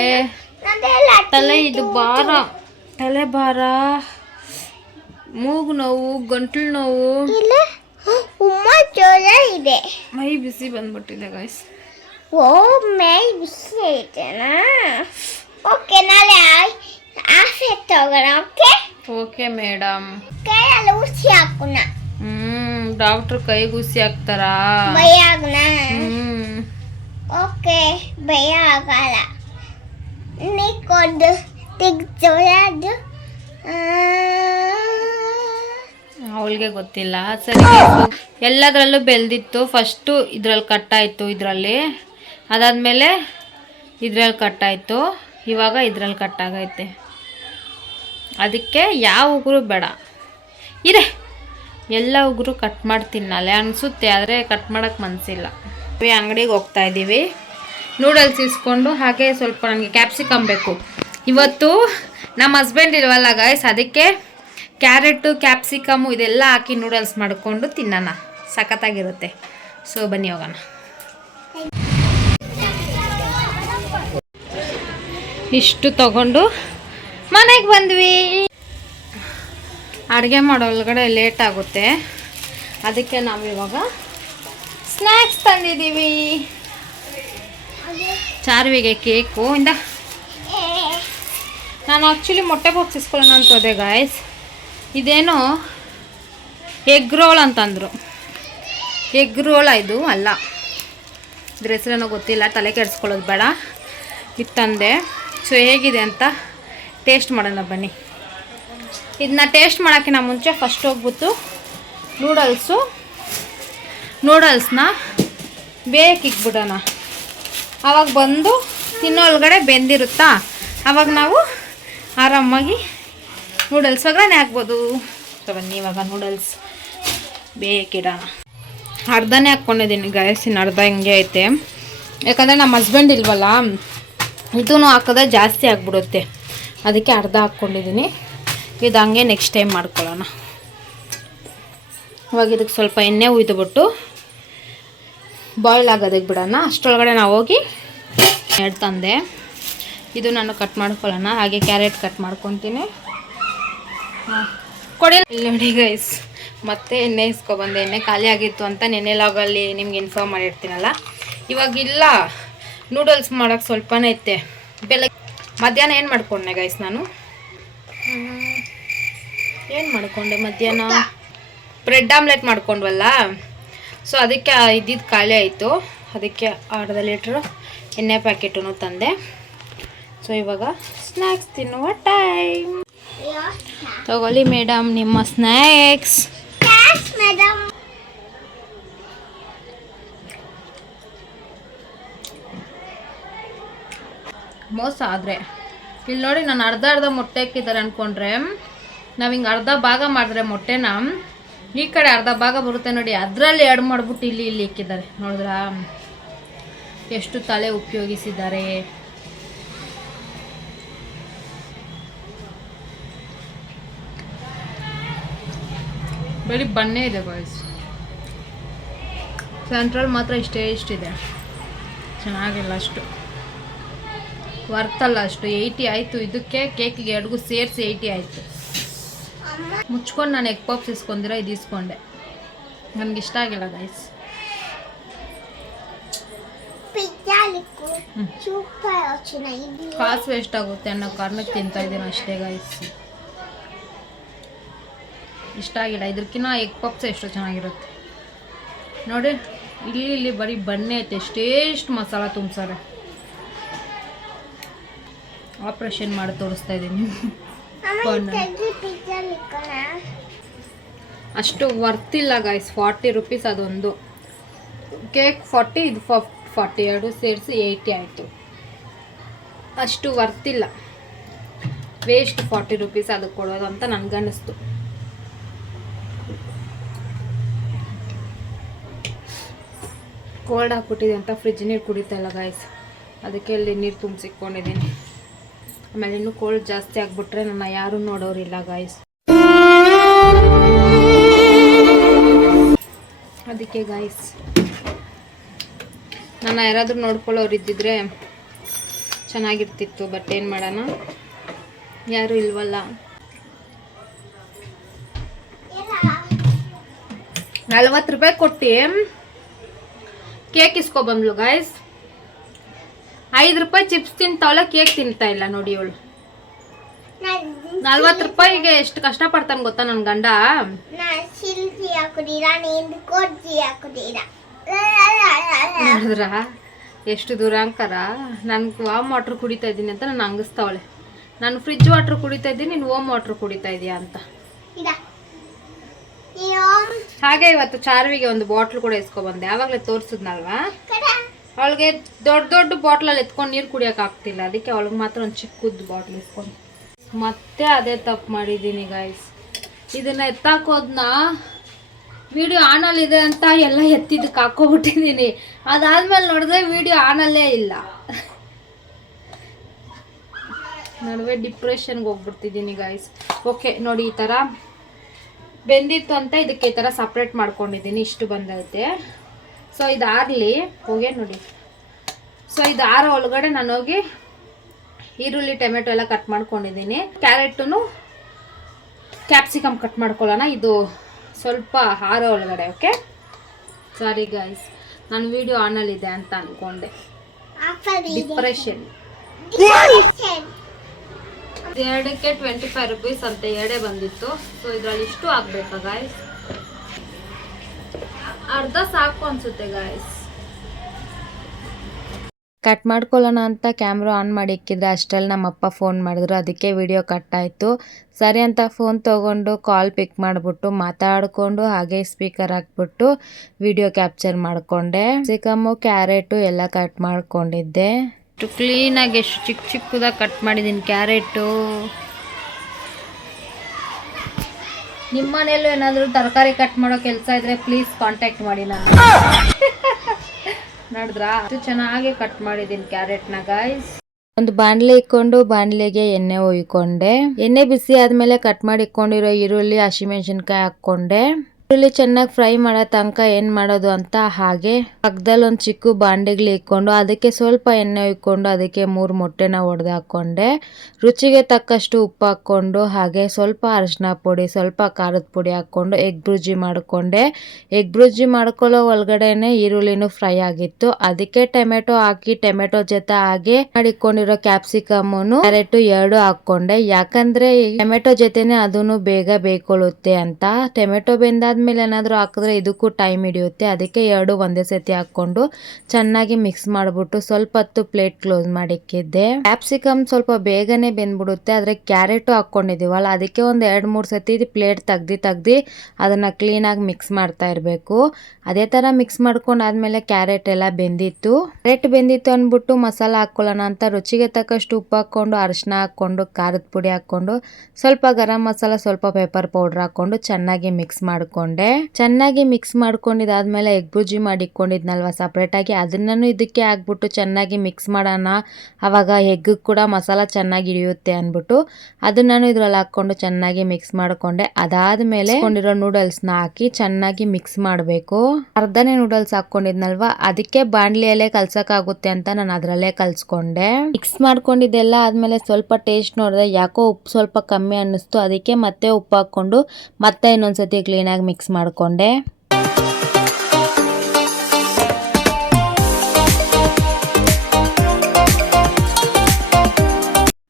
ತಲೆ ಇದು ಭಾರ, ತಲೆ ಭಾರ, ಮೂಗು ನೋವು, ಗಂಟ್ಲು ನೋವು, ಇಲ್ಲ ಉಮ್ಮ ಜೋರ ಇದೆ. ಮೈ ಬಿಸಿ ಬಂದ್ಬಿಟ್ಟಿದೆ ಗೈಸ್. ಓ ಮೈ ಬಿಸಿ ಐತೆನಾ? ಓಕೆ ನಾಳೆ ಆಫ್ ಎತ್ತೋಗೋಣ. Okay okay madam. ಕೈಯಲ್ಲಿ ಊಸಿ ಹಾಕೋಣ. ಡಾಕ್ಟ್ರು ಕೈಗೆ ಊಸಿ ಹಾಕ್ತಾರಾ? ಭಯ ಆಗೋಣ. ಓಕೆ ಭಯ ಆಗಲ್ಲ. ನೀಕೊಂಡು ತೆಗ್ದೋದು ಅವಳಿಗೆ ಗೊತ್ತಿಲ್ಲ. ಸರಿ ಎಲ್ಲದರಲ್ಲೂ ಬೆಳೆದಿತ್ತು. ಫಸ್ಟು ಇದ್ರಲ್ಲಿ ಕಟ್ಟಾಯಿತು, ಇದರಲ್ಲಿ ಅದಾದಮೇಲೆ ಇದ್ರಲ್ಲಿ ಕಟ್ಟಾಯಿತು, ಇವಾಗ ಇದ್ರಲ್ಲಿ ಕಟ್ಟಾಗೈತೆ. ಅದಕ್ಕೆ ಯಾವ ಉಗುರು ಬೇಡ ಇದೆ, ಎಲ್ಲ ಉಗುರು ಕಟ್ ಮಾಡಿ ತಿನ್ನಲ್ಲ ಅನಿಸುತ್ತೆ, ಆದರೆ ಕಟ್ ಮಾಡೋಕ್ಕೆ ಮನಸ್ಸಿಲ್ಲ. ಅಂಗಡಿಗೆ ಹೋಗ್ತಾ ಇದ್ದೀವಿ ನೂಡಲ್ಸ್ ಇಸ್ಕೊಂಡು. ಹಾಗೆ ಸ್ವಲ್ಪ ನನಗೆ ಕ್ಯಾಪ್ಸಿಕಮ್ ಬೇಕು. ಇವತ್ತು ನಮ್ಮ ಹಸ್ಬೆಂಡ್ ಇಲ್ವಲ್ಲ ಗೈಸ್, ಅದಕ್ಕೆ ಕ್ಯಾರೆಟು ಕ್ಯಾಪ್ಸಿಕಮು ಇದೆಲ್ಲ ಹಾಕಿ ನೂಡಲ್ಸ್ ಮಾಡಿಕೊಂಡು ತಿನ್ನೋಣ, ಸಖತ್ತಾಗಿರುತ್ತೆ. ಸೊ ಬನ್ನಿ ಹೋಗೋಣ. ಇಷ್ಟು ತಗೊಂಡು ಮನೆಗೆ ಬಂದ್ವಿ. ಅಡುಗೆ ಮಾಡೋ ಒಳಗಡೆ ಲೇಟ್ ಆಗುತ್ತೆ, ಅದಕ್ಕೆ ನಾವು ಇವಾಗ ಸ್ನ್ಯಾಕ್ಸ್ ತಂದಿದ್ದೀವಿ. ಚಾರ್ವಿಗೆ ಕೇಕು ಇಂದ. ನಾನು ಆ್ಯಕ್ಚುಲಿ ಮೊಟ್ಟೆ ಬಾಕ್ಸ್ ಇಸ್ಕೊಳ್ಳೋಣ ಅಂತ ಹೋದೆ ಗಾಯ್ಸ್. ಇದೇನೋ ಎಗ್ ರೋಲ್ ಅಂತಂದರು. ಎಗ್ ರೋಲ್ ಇದು ಅಲ್ಲ, ಇದ್ರ ಹೆಸರೇನೋ ಗೊತ್ತಿಲ್ಲ, ತಲೆ ಕೆಡಿಸ್ಕೊಳ್ಳೋದು ಬೇಡ. ಇದು ತಂದೆ. ಸೊ ಹೇಗಿದೆ ಅಂತ ಟೇಸ್ಟ್ ಮಾಡೋಣ ಬನ್ನಿ. ಇದನ್ನ ಟೇಸ್ಟ್ ಮಾಡೋಕ್ಕಿಂತ ಮುಂಚೆ ಫಸ್ಟ್ ಹೋಗ್ಬಿಟ್ಟು ನೂಡಲ್ಸ್ನ ಬೇಕಿಕ್ಬಿಡೋಣ. ಆವಾಗ ಬಂದು ತಿನ್ನೋಳ್ಗಡೆ ಬೆಂದಿರುತ್ತಾ, ಆವಾಗ ನಾವು ಆರಾಮಾಗಿ ನೂಡಲ್ಸ್ ಒಗ್ಗರಣೆ ಹಾಕ್ಬೋದು. ಸೊ ಬನ್ನಿ ಇವಾಗ ನೂಡಲ್ಸ್ ಬೇಕಿಡೋಣ. ಅರ್ಧನೇ ಹಾಕ್ಕೊಂಡಿದ್ದೀನಿ ಗೈಸ್, ಇನ್ನು ಅರ್ಧ ಹಿಂಗೆ ಐತೆ. ಯಾಕಂದರೆ ನಮ್ಮ ಹಸ್ಬೆಂಡ್ ಇಲ್ವಲ್ಲ, ಇದೂ ಹಾಕಿದ್ರೆ ಜಾಸ್ತಿ ಆಗಿಬಿಡುತ್ತೆ, ಅದಕ್ಕೆ ಅರ್ಧ ಹಾಕ್ಕೊಂಡಿದ್ದೀನಿ. ಇದು ಹಂಗೆ ನೆಕ್ಸ್ಟ್ ಟೈಮ್ ಮಾಡ್ಕೊಳ್ಳೋಣ. ಇವಾಗ ಇದಕ್ಕೆ ಸ್ವಲ್ಪ ಎಣ್ಣೆ ಹುಯ್ದುಬಿಟ್ಟು ಬಾಯ್ಲ್ ಆಗೋದಕ್ಕೆ ಬಿಡೋಣ. ಅಷ್ಟರೊಳಗಡೆ ನಾವು ಹೋಗಿ ಎರಡು ತಂದೆ. ಇದು ನಾನು ಕಟ್ ಮಾಡ್ಕೊಳ್ಳೋಣ. ಹಾಗೆ ಕ್ಯಾರೆಟ್ ಕಟ್ ಮಾಡ್ಕೊತೀನಿ. ಕೊಡಿ ನೋಡಿ ಗೈಸ್, ಮತ್ತೆ ಎಣ್ಣೆ ಇಸ್ಕೊಬಂದೆ. ಎಣ್ಣೆ ಖಾಲಿ ಆಗಿತ್ತು ಅಂತ ನೆನ್ನೆ ಲಾಗಲ್ಲಿ ನಿಮ್ಗೆ ಇನ್ಫಾರ್ಮ್ ಮಾಡಿರ್ತೀನಲ್ಲ. ಇವಾಗಿಲ್ಲ, ನೂಡಲ್ಸ್ ಮಾಡೋಕ್ಕೆ ಸ್ವಲ್ಪನೇ ಐತೆ. ಬೆಳಗ್ಗೆ ಮಧ್ಯಾಹ್ನ ಏನು ಮಾಡ್ಕೊಂಡೆ ಗೈಸ್, ನಾನು ಏನು ಮಾಡ್ಕೊಂಡೆ ಮಧ್ಯಾಹ್ನ? ಬ್ರೆಡ್ ಆಮ್ಲೆಟ್ ಮಾಡ್ಕೊಂಡ್ವಲ್ಲ, ಸೊ ಅದಕ್ಕೆ ಇದ್ದಿದ್ದು ಖಾಲಿ ಆಯಿತು. ಅದಕ್ಕೆ ಅರ್ಧ ಲೀಟ್ರು ಎಣ್ಣೆ ಪ್ಯಾಕೆಟನ್ನು ತಂದೆ. ಸೊ ಇವಾಗ ಸ್ನ್ಯಾಕ್ಸ್ ತಿನ್ನುವ ಟೈಮ್. ತಗೊಳ್ಳಿ ಮೇಡಮ್ ನಿಮ್ಮ ಸ್ನ್ಯಾಕ್ಸ್. ಮೇಡಮ್ ಮೋಸ ಆದರೆ ಇಲ್ಲಿ ನೋಡಿ, ನಾನು ಅರ್ಧ ಮೊಟ್ಟೆ ಹಾಕಿದ್ದಾರೆ ಅಂದ್ಕೊಂಡ್ರೆ, ನಾವು ಹಿಂಗೆ ಅರ್ಧ ಭಾಗ ಮಾಡಿದ್ರೆ ಮೊಟ್ಟೆನ ಈ ಕಡೆ ಅರ್ಧ ಭಾಗ ಬರುತ್ತೆ ನೋಡಿ, ಅದರಲ್ಲಿ ಎರಡು ಮಾಡಿಬಿಟ್ಟು ಇಲ್ಲಿ ಇಕ್ಕಿದ್ದಾರೆ. ನೋಡಿದ್ರಾ ಎಷ್ಟು ತಲೆ ಉಪಯೋಗಿಸಿದ್ದಾರೆ. ಬರೀ ಬನ್ನೇ ಇದೆ ಬಾಯ್ಸ್. ಸೆಂಟ್ರಲ್ ಮಾತ್ರ ಇಷ್ಟಿದೆ, ಚೆನ್ನಾಗಿಲ್ಲ, ಅಷ್ಟು ವರ್ತಲ್ಲ. ಅಷ್ಟು 80 ಆಯಿತು. ಇದಕ್ಕೆ ಕೇಕಿಗೆ ಎರಡಿಗೂ ಸೇರಿಸಿ 80 ಆಯಿತು. ಮುಚ್ಕೊಂಡು ನಾನು ಎಗ್ ಪಾಪ್ಸ್ ಇಸ್ಕೊಂಡಿರ ಇದು ಇಸ್ಕೊಂಡೆ. ನನಗಿಷ್ಟ ಆಗಿಲ್ಲ ಗೈಸ್. ಕಾಸು ವೇಸ್ಟ್ ಆಗುತ್ತೆ ಅನ್ನೋ ಕಾರಣಕ್ಕೆ ತಿಂತಾ ಇದ್ದೀನಿ ಅಷ್ಟೇ ಗೈಸ್. ಇಷ್ಟ ಆಗಿಲ್ಲ. ಇದಕ್ಕಿಂತ ಎಗ್ ಪಾಪ್ಸ್ ಎಷ್ಟು ಚೆನ್ನಾಗಿರುತ್ತೆ ನೋಡಿ. ಇಲ್ಲಿ ಬರೀ ಬನ್ನಿ ಐತೆ, ಎಷ್ಟೆಷ್ಟು ಮಸಾಲ ತುಂಬಿಸಾರೆ. ಆಪ್ರೇಷನ್ ಮಾಡಿ ತೋರಿಸ್ತಾ ಇದ್ದೀನಿ. ಅಷ್ಟು ವರ್ತಿಲ್ಲ ಗೈಸ್. 40 ರೂಪೀಸ್ ಅದೊಂದು ಕೇಕ್. 40 ಇದು 40 ಎರಡು ಸೇರಿಸಿ 80 ಆಯಿತು. ಅಷ್ಟು ವರ್ತಿಲ್ಲ, ವೇಸ್ಟ್ 40 ರೂಪೀಸ್ ಅದಕ್ಕೆ ಕೊಡೋದು ಅಂತ ನನಗನ್ನಿಸ್ತು. ಕೋಲ್ಡ್ ಹಾಕ್ಬಿಟ್ಟಿದೆ ಅಂತ ಫ್ರಿಜ್ ನೀರು ಕುಡಿತಾ ಇಲ್ಲ ಗಾಯ್ಸ್, ಅದಕ್ಕೆ ಇಲ್ಲಿ ನೀರು ತುಂಬಿಸಿಕೊಂಡಿದ್ದೀನಿ. ಆಮೇಲೆ ಇನ್ನೂ ಕೋಲ್ಡ್ ಜಾಸ್ತಿ ಆಗಿಬಿಟ್ರೆ ನನ್ನ ಯಾರೂ ನೋಡೋರಿಲ್ಲ ಗಾಯ್ಸ್, ಅದಕ್ಕೆ ಗಾಯ್ಸ್ ನನ್ನ ಯಾರಾದರೂ ನೋಡ್ಕೊಳ್ಳೋರು ಇದ್ದಿದ್ರೆ ಚೆನ್ನಾಗಿರ್ತಿತ್ತು. ಬಟ್ ಏನು ಮಾಡೋಣ, ಯಾರೂ ಇಲ್ವಲ್ಲ. 40 ರೂಪಾಯಿ ಕೊಟ್ಟು ಕೇಕ್ ಇಸ್ಕೊಬಂದ್ಲು ಗಾಯ್ಸ್. 5 ರೂಪಾಯಿ ಚಿಪ್ಸ್ ತಿಂತಾವಲ್ಲ, ಕೇಕ್ ತಿಂತಾ ಇಲ್ಲ ನೋಡಿ ಇವಳು. 40 ರೂಪಾಯಿಗೆ ಎಷ್ಟು ಕಷ್ಟಪಡ್ತಾನೆ ಗೊತ್ತಾ ನನ್ನ ಗಂಡ. ನೋಡಿದ್ರ ಎಷ್ಟು ದುರಾಂಕರ. ನಾನು ವಾಮ್ ವಾಟ್ರ್ ಕುಡಿತಾ ಇದ್ದೀನಿ ಅಂತ ನಾನು ಹಂಗಿಸ್ತಾವಳೆ. ನಾನು ಫ್ರಿಜ್ ವಾಟ್ರ್ ಕುಡಿತಾ ಇದ್ದೀನಿ, ನೀನು ಓಮ್ ವಾಟ್ರ್ ಕುಡಿತಾ ಇದೀಯಾ ಅಂತ. ಹಾಗೆ ಇವತ್ತು ಚಾರ್ವಿಗೆ ಒಂದು ಬಾಟ್ಲ್ ಕೂಡ ಇಸ್ಕೊಬಂದೆ, ಯಾವಾಗಲೇ ತೋರಿಸಿದ್ನಲ್ವಾ. ಅವಳಿಗೆ ದೊಡ್ಡ ದೊಡ್ಡ ಬಾಟ್ಲಲ್ಲಿ ಎತ್ಕೊಂಡು ನೀರು ಕುಡಿಯೋಕೆ ಆಗ್ತಿಲ್ಲ, ಅದಕ್ಕೆ ಅವಳಿಗೆ ಮಾತ್ರ ಒಂದು ಚಿಕ್ಕದ್ದು ಬಾಟ್ಲ್ ಇಸ್ಕೊಂಡು. ಮತ್ತೆ ಅದೇ ತಪ್ಪು ಮಾಡಿದ್ದೀನಿ ಗಾಯ್ಸ್. ಇದನ್ನ ಎತ್ತಾಕೋದ್ನ ವಿಡಿಯೋ ಆನಲ್ಲಿದೆ ಅಂತ ಎಲ್ಲ ಎತ್ತಿದ್ದಕ್ಕೆ ಹಾಕೋಬಿಟ್ಟಿದ್ದೀನಿ. ಅದಾದ್ಮೇಲೆ ನೋಡಿದ್ರೆ ವಿಡಿಯೋ ಆನಲ್ಲೇ ಇಲ್ಲ. ನಡುವೆ ಡಿಪ್ರೆಷನ್ಗೆ ಹೋಗ್ಬಿಡ್ತಿದ್ದೀನಿ ಗಾಯ್ಸ್. ಓಕೆ ನೋಡಿ, ಈ ಥರ ಬೆಂದಿತ್ತು ಅಂತ ಇದಕ್ಕೆ ಈ ಥರ ಸಪ್ರೇಟ್ ಮಾಡ್ಕೊಂಡಿದ್ದೀನಿ. ಇಷ್ಟು ಬಂದೈತೆ. ಸೊ ಇದು ಆರಲಿ ಹೋಗಿ ನೋಡಿ. ಸೊ ಇದು ಆರೋ ಒಳಗಡೆ ನಾನು ಹೋಗಿ ಈರುಳ್ಳಿ ಟೊಮೆಟೊ ಎಲ್ಲ ಕಟ್ ಮಾಡ್ಕೊಂಡಿದ್ದೀನಿ. ಕ್ಯಾರೆಟು ಕ್ಯಾಪ್ಸಿಕಮ್ ಕಟ್ ಮಾಡ್ಕೊಳ್ಳೋಣ. ಇದು ಸ್ವಲ್ಪ ಆರೋ ಒಳಗಡೆ. ಓಕೆ, ಸಾರಿ ಗೈಸ್, ನಾನು ವಿಡಿಯೋ ಆನಲ್ಲಿದೆ ಅಂತ ಅಂದ್ಕೊಂಡೆ. ಡಿಪ್ರೆಷನ್. ಎರಡಕ್ಕೆ 25 ರೂಪೀಸ್ ಅಂತ ಎರಡೇ ಬಂದಿತ್ತು. ಸೊ ಇದರಲ್ಲಿ ಇಷ್ಟು ಆಗ್ಬೇಕಾ ಗಾಯ್ಸ್? ಅರ್ಧ ಸಾಕು ಅನ್ಸುತ್ತೆ ಗಾಯ್ಸ್. ಕಟ್ ಮಾಡ್ಕೊಳ್ಳೋಣ ಅಂತ ಕ್ಯಾಮ್ರಾ ಆನ್ ಮಾಡಿ ಇಕ್ಕಿದ್ರೆ ಅಷ್ಟರಲ್ಲಿ ನಮ್ಮಪ್ಪ ಫೋನ್ ಮಾಡಿದ್ರು, ಅದಕ್ಕೆ ವಿಡಿಯೋ ಕಟ್ ಆಯಿತು. ಸರಿ ಅಂತ ಫೋನ್ ತೊಗೊಂಡು ಕಾಲ್ ಪಿಕ್ ಮಾಡಿಬಿಟ್ಟು ಮಾತಾಡಿಕೊಂಡು ಹಾಗೆ ಸ್ಪೀಕರ್ ಹಾಕ್ಬಿಟ್ಟು ವಿಡಿಯೋ ಕ್ಯಾಪ್ಚರ್ ಮಾಡಿಕೊಂಡೆ. ಕ್ಯಾಪ್ಸಿಕಮ್ಮು ಕ್ಯಾರೆಟು ಎಲ್ಲ ಕಟ್ ಮಾಡ್ಕೊಂಡಿದ್ದೆ. ಕ್ಲೀನಾಗಿ ಎಷ್ಟು ಚಿಕ್ಕ ಚಿಕ್ಕದಾಗಿ ಕಟ್ ಮಾಡಿದ್ದೀನಿ ಕ್ಯಾರೆಟು. ನಿಮ್ಮ ಮನೇಲೂ ಏನಾದರೂ ತರಕಾರಿ ಕಟ್ ಮಾಡೋ ಕೆಲಸ ಇದ್ರೆ ಪ್ಲೀಸ್ ಕಾಂಟ್ಯಾಕ್ಟ್ ಮಾಡಿ ನಾನು. ನೋಡಿದ್ರಾ ಅಷ್ಟು ಚೆನ್ನಾಗಿ ಕಟ್ ಮಾಡಿದ್ದೀನಿ ಕ್ಯಾರೆಟ್ನ ಗಾಯ್ಸ್. ಒಂದು ಬಾಣಲೆ ಇಕ್ಕೊಂಡು ಬಾಣಲೆಗೆ ಎಣ್ಣೆ ಒಯ್ಕೊಂಡೆ. ಎಣ್ಣೆ ಬಿಸಿ ಆದ್ಮೇಲೆ ಕಟ್ ಮಾಡಿ ಇಟ್ಕೊಂಡಿರೋ ಈರುಳ್ಳಿ ಹಸಿಮೆಣಸಿನ್ಕಾಯಿ ಹಾಕ್ಕೊಂಡೆ. ಈರುಳ್ಳಿ ಚೆನ್ನಾಗಿ ಫ್ರೈ ಮಾಡೋ ತನಕ ಏನ್ ಮಾಡೋದು ಅಂತ ಹಾಗೆ ಪಕ್ಕದಲ್ಲಿ ಒಂದು ಚಿಕ್ಕ ಬಾಂಡೆಗ್ಲಿ ಇಕ್ಕೊಂಡು ಅದಕ್ಕೆ ಸ್ವಲ್ಪ ಎಣ್ಣೆ ಇಕ್ಕೊಂಡು ಅದಕ್ಕೆ 3 ಮೊಟ್ಟೆನ ಒಡೆದು ಹಾಕೊಂಡೆ. ರುಚಿಗೆ ತಕ್ಕಷ್ಟು ಉಪ್ಪು ಹಾಕ್ಕೊಂಡು ಹಾಗೆ ಸ್ವಲ್ಪ ಅರಿಶಿನ ಪುಡಿ ಸ್ವಲ್ಪ ಖಾರದ ಪುಡಿ ಹಾಕ್ಕೊಂಡು ಎಗ್ ಬುರ್ಜಿ ಮಾಡ್ಕೊಂಡೆ. ಎಗ್ ಬುರ್ಜಿ ಮಾಡ್ಕೊಳ್ಳೋ ಒಳಗಡೆನೆ ಈರುಳ್ಳಿನೂ ಫ್ರೈ ಆಗಿತ್ತು. ಅದಕ್ಕೆ ಟೊಮೆಟೊ ಹಾಕಿ ಟೊಮೆಟೊ ಜೊತೆ ಹಾಗೆ ಮಾಡಿಕೊಂಡಿರೋ ಕ್ಯಾಪ್ಸಿಕಮ್ಮನು ಕ್ಯಾರೆಟ್ 2 ಹಾಕೊಂಡೆ. ಯಾಕಂದ್ರೆ ಟೊಮೆಟೊ ಜೊತೆನೆ ಅದನ್ನು ಬೇಗ ಬೇಯ್ಕೊಳ್ಳುತ್ತೆ ಅಂತ. ಟೊಮೆಟೊ ಬೆಂದಾದ್ಮೇಲೆ ಏನಾದ್ರು ಹಾಕಿದ್ರೆ ಇದಕ್ಕೂ ಟೈಮ್ ಹಿಡಿಯುತ್ತೆ, ಅದಕ್ಕೆ 2 ಒಂದೇ ಸತಿ ಹಾಕೊಂಡು ಚೆನ್ನಾಗಿ ಮಿಕ್ಸ್ ಮಾಡ್ಬಿಟ್ಟು ಸ್ವಲ್ಪ ಹೊತ್ತು ಪ್ಲೇಟ್ ಕ್ಲೋಸ್ ಮಾಡಿಕ್ಕಿದ್ದೆ. ಕ್ಯಾಪ್ಸಿಕಮ್ ಸ್ವಲ್ಪ ಬೇಗನೆ ಬೆಂದ್ಬಿಡುತ್ತೆ, ಆದ್ರೆ ಕ್ಯಾರೆಟ್ ಹಾಕೊಂಡಿದೀವಲ್ಲ ಅದಕ್ಕೆ ಒಂದು 2-3 ಸತಿ ಪ್ಲೇಟ್ ತೆಗ್ದಿ ಅದನ್ನ ಕ್ಲೀನ್ ಆಗಿ ಮಿಕ್ಸ್ ಮಾಡ್ತಾ ಇರ್ಬೇಕು. ಅದೇ ತರ ಮಿಕ್ಸ್ ಮಾಡ್ಕೊಂಡಾದ್ಮೇಲೆ ಕ್ಯಾರೆಟ್ ಎಲ್ಲ ಬೆಂದಿತ್ತು. ಕ್ಯಾರೆಟ್ ಬೆಂದಿತ್ತು ಅನ್ಬಿಟ್ಟು ಮಸಾಲ ಹಾಕೊಳ್ಳೋಣ ಅಂತ ರುಚಿಗೆ ತಕ್ಕಷ್ಟು ಉಪ್ಪು ಹಾಕೊಂಡು ಅರಿಶಿನ ಹಾಕೊಂಡು ಖಾರದ ಪುಡಿ ಹಾಕೊಂಡು ಸ್ವಲ್ಪ ಗರಂ ಮಸಾಲ ಸ್ವಲ್ಪ ಪೆಪ್ಪರ್ ಪೌಡರ್ ಹಾಕೊಂಡು ಚೆನ್ನಾಗಿ ಮಿಕ್ಸ್ ಮಾಡ್ಕೊಂಡೆ. ಚೆನ್ನಾಗಿ ಮಿಕ್ಸ್ ಮಾಡ್ಕೊಂಡಿದಾದ್ಮೇಲೆ ಎಗ್ ಬುರ್ಜಿ ಮಾಡಿಕೊಂಡಿದ್ನಲ್ವ ಸಪ್ರೇಟ್ ಆಗಿ ಅದನ್ನೂ ಇದಕ್ಕೆ ಹಾಕ್ಬಿಟ್ಟು ಚೆನ್ನಾಗಿ ಮಿಕ್ಸ್ ಮಾಡೋಣ, ಅವಾಗ ಎಗ್ ಕೂಡ ಮಸಾಲ ಚೆನ್ನಾಗಿ ಹಿಡಿಯುತ್ತೆ ಅನ್ಬಿಟ್ಟು ಅದನ್ನು ಇದ್ರಲ್ಲಿ ಹಾಕೊಂಡು ಚೆನ್ನಾಗಿ ಮಿಕ್ಸ್ ಮಾಡ್ಕೊಂಡೆ. ಅದಾದ್ಮೇಲೆ ಹಾಕೊಂಡಿರೋ ನೂಡಲ್ಸ್ ನ ಹಾಕಿ ಚೆನ್ನಾಗಿ ಮಿಕ್ಸ್ ಮಾಡಬೇಕು. ಅರ್ಧನೇ ನೂಡಲ್ಸ್ ಹಾಕೊಂಡಿದ್ನಲ್ವಾ ಅದಕ್ಕೆ ಬಾಣ್ಲಿಯಲ್ಲೇ ಕಲ್ಸಕ್ಕಾಗುತ್ತೆ ಅಂತ ನಾನು ಅದ್ರಲ್ಲೇ ಕಲ್ಸ್ಕೊಂಡೆ. ಮಿಕ್ಸ್ ಮಾಡ್ಕೊಂಡಿದ್ದೆಲ್ಲ ಆದ್ಮೇಲೆ ಸ್ವಲ್ಪ ಟೇಸ್ಟ್ ನೋಡಿದೆ, ಯಾಕೋ ಉಪ್ಪು ಸ್ವಲ್ಪ ಕಮ್ಮಿ ಅನ್ನಿಸ್ತು. ಅದಕ್ಕೆ ಮತ್ತೆ ಉಪ್ಪು ಹಾಕೊಂಡು ಮತ್ತೆ ಇನ್ನೊಂದ್ಸತಿ ಕ್ಲೀನ್ ಆಗಿ ಮಿಕ್ಸ್ ಮಾಡ್ಕೊಂಡೆ.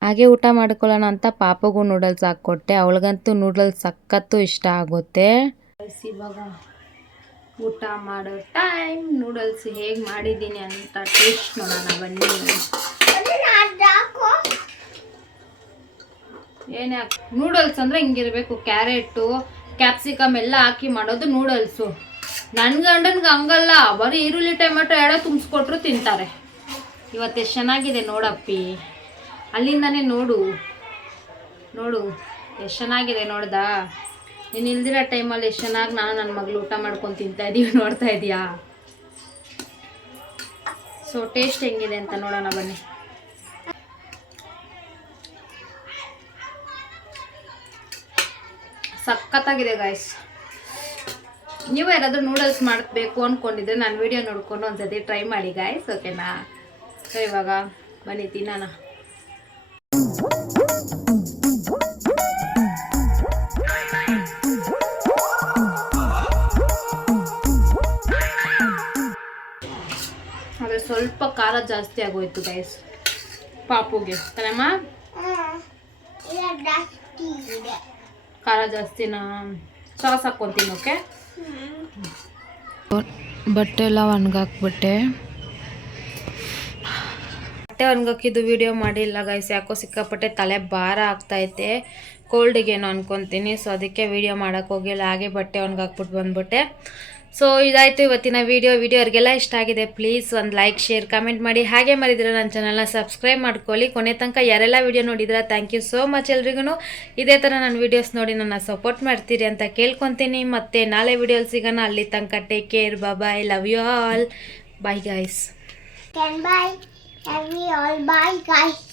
ಹಾಗೆ ಊಟ ಮಾಡ್ಕೊಳ್ಳೋಣ ಅಂತ ಪಾಪಗೂ ನೂಡಲ್ಸ್ ಹಾಕ್ಕೊಟ್ಟೆ. ಅವಳಿಗಂತೂ ನೂಡಲ್ಸ್ ಸಖತ್ತು ಇಷ್ಟ ಆಗುತ್ತೆ. ಇವಾಗ ಊಟ ಮಾಡೋ ಟೈಮ್. ನೂಡಲ್ಸ್ ಹೇಗೆ ಮಾಡಿದ್ದೀನಿ ಅಂತ ಟೇಸ್ಟ್ ನೋಡೋಣ ಬನ್ನಿ. ಏನೇ ನೂಡಲ್ಸ್ ಅಂದರೆ ಹಿಂಗಿರಬೇಕು, ಕ್ಯಾರೆಟು ಕ್ಯಾಪ್ಸಿಕಮ್ ಎಲ್ಲ ಹಾಕಿ ಮಾಡೋದು ನೂಡಲ್ಸು. ನನ್ನ ಗಂಡನ್ಗೆ ಹಂಗಲ್ಲ, ಬರೀ ಈರುಳ್ಳಿ ಟೊಮೆಟೊ ಎಡೆ ತುಂಬಿಸ್ಕೊಟ್ರು ತಿಂತಾರೆ. ಇವತ್ತು ಎಷ್ಟು ಚೆನ್ನಾಗಿದೆ ನೋಡಪ್ಪಿ, ಅಲ್ಲಿಂದನೇ ನೋಡು ಎಷ್ಟು ಚೆನ್ನಾಗಿದೆ ನೋಡ್ದಾ. ನೀನು ಇಲ್ದಿರೋ ಟೈಮಲ್ಲಿ ಎಷ್ಟು ಚೆನ್ನಾಗಿ ನಾನು ನನ್ನ ಮಗಳು ಊಟ ಮಾಡ್ಕೊಂಡು ತಿಂತಾ ಇದ್ದೀವಿ, ನೋಡ್ತಾ ಇದೀಯಾ. ಸೊ ಟೇಸ್ಟ್ ಹೆಂಗಿದೆ ಅಂತ ನೋಡೋಣ ಬನ್ನಿ. ಸಖತ್ತಾಗಿದೆ ಗಾಯ್ಸ್. ನೀವು ಯಾರಾದರೂ ನೂಡಲ್ಸ್ ಮಾಡಬೇಕು ಅಂದ್ಕೊಂಡಿದ್ರೆ ನಾನು ವಿಡಿಯೋ ನೋಡಿಕೊಂಡು ಒಂದ್ಸತಿ ಟ್ರೈ ಮಾಡಿ ಗಾಯ್ಸ್, ಓಕೆನಾ? ಸೊ ಇವಾಗ ಬನ್ನಿ ತಿನ್ನೋಣ. ಆದರೆ ಸ್ವಲ್ಪ ಖಾರ ಜಾಸ್ತಿ ಆಗೋಯ್ತು ಗೈಸ್ ಪಾಪುಗೆ, ತಾನಮ್ಮ? ಇಲ್ಲ ಜಾಸ್ತಿ ಇದೆ. ಖಾರ ಜಾಸ್ತಿನಾ? ಸಾಸ್ ಹಾಕ್ಕೊಂತೀನಿ. ಓಕೆ, ಬಟ್ಟೆ ಎಲ್ಲ ಒಣಗಾಕ್ಬಿಟ್ಟೆ. ಬಟ್ಟೆ ಒಣಗಾಕಿದ್ದು ವಿಡಿಯೋ ಮಾಡಿಲ್ಲ ಗೈಸ್, ಯಾಕೋ ಸಿಕ್ಕಾಪಟ್ಟೆ ತಲೆ ಭಾರ ಆಗ್ತೈತೆ, ಕೋಲ್ಡಿಗೇನೋ ಅನ್ಕೊತೀನಿ. ಸೊ ಅದಕ್ಕೆ ವಿಡಿಯೋ ಮಾಡೋಕ್ಕೆ ಹೋಗಿಲ್ಲ, ಹಾಗೆ ಬಟ್ಟೆ ಒಣಗಾಕ್ಬಿಟ್ಟು ಬಂದ್ಬಿಟ್ಟೆ. ಸೊ ಇದಾಯಿತು ಇವತ್ತಿನ ವಿಡಿಯೋ ಅವ್ರಿಗೆಲ್ಲ ಇಷ್ಟ ಆಗಿದೆ ಪ್ಲೀಸ್ ಒಂದು ಲೈಕ್ ಶೇರ್ ಕಮೆಂಟ್ ಮಾಡಿ, ಹಾಗೆ ಮರಿದಿರ ನನ್ನ ಚಾನಲ್ನ ಸಬ್ಸ್ಕ್ರೈಬ್ ಮಾಡ್ಕೊಳ್ಳಿ. ಕೊನೆ ತನಕ ಯಾರೆಲ್ಲ ವಿಡಿಯೋ ನೋಡಿದ್ರೆ ಥ್ಯಾಂಕ್ ಯು ಸೋ ಮಚ್ ಎಲ್ರಿಗೂ. ಇದೇ ಥರ ನನ್ನ ವೀಡಿಯೋಸ್ ನೋಡಿ ನನ್ನ ಸಪೋರ್ಟ್ ಮಾಡ್ತೀರಿ ಅಂತ ಕೇಳ್ಕೊತೀನಿ. ಮತ್ತೆ ನಾಳೆ ವಿಡಿಯೋಲಿ ಸಿಗೋಣ. ಅಲ್ಲಿ ತನಕ take care, bye, love you all, bye guys. Can bye. Love you all. Bye guys.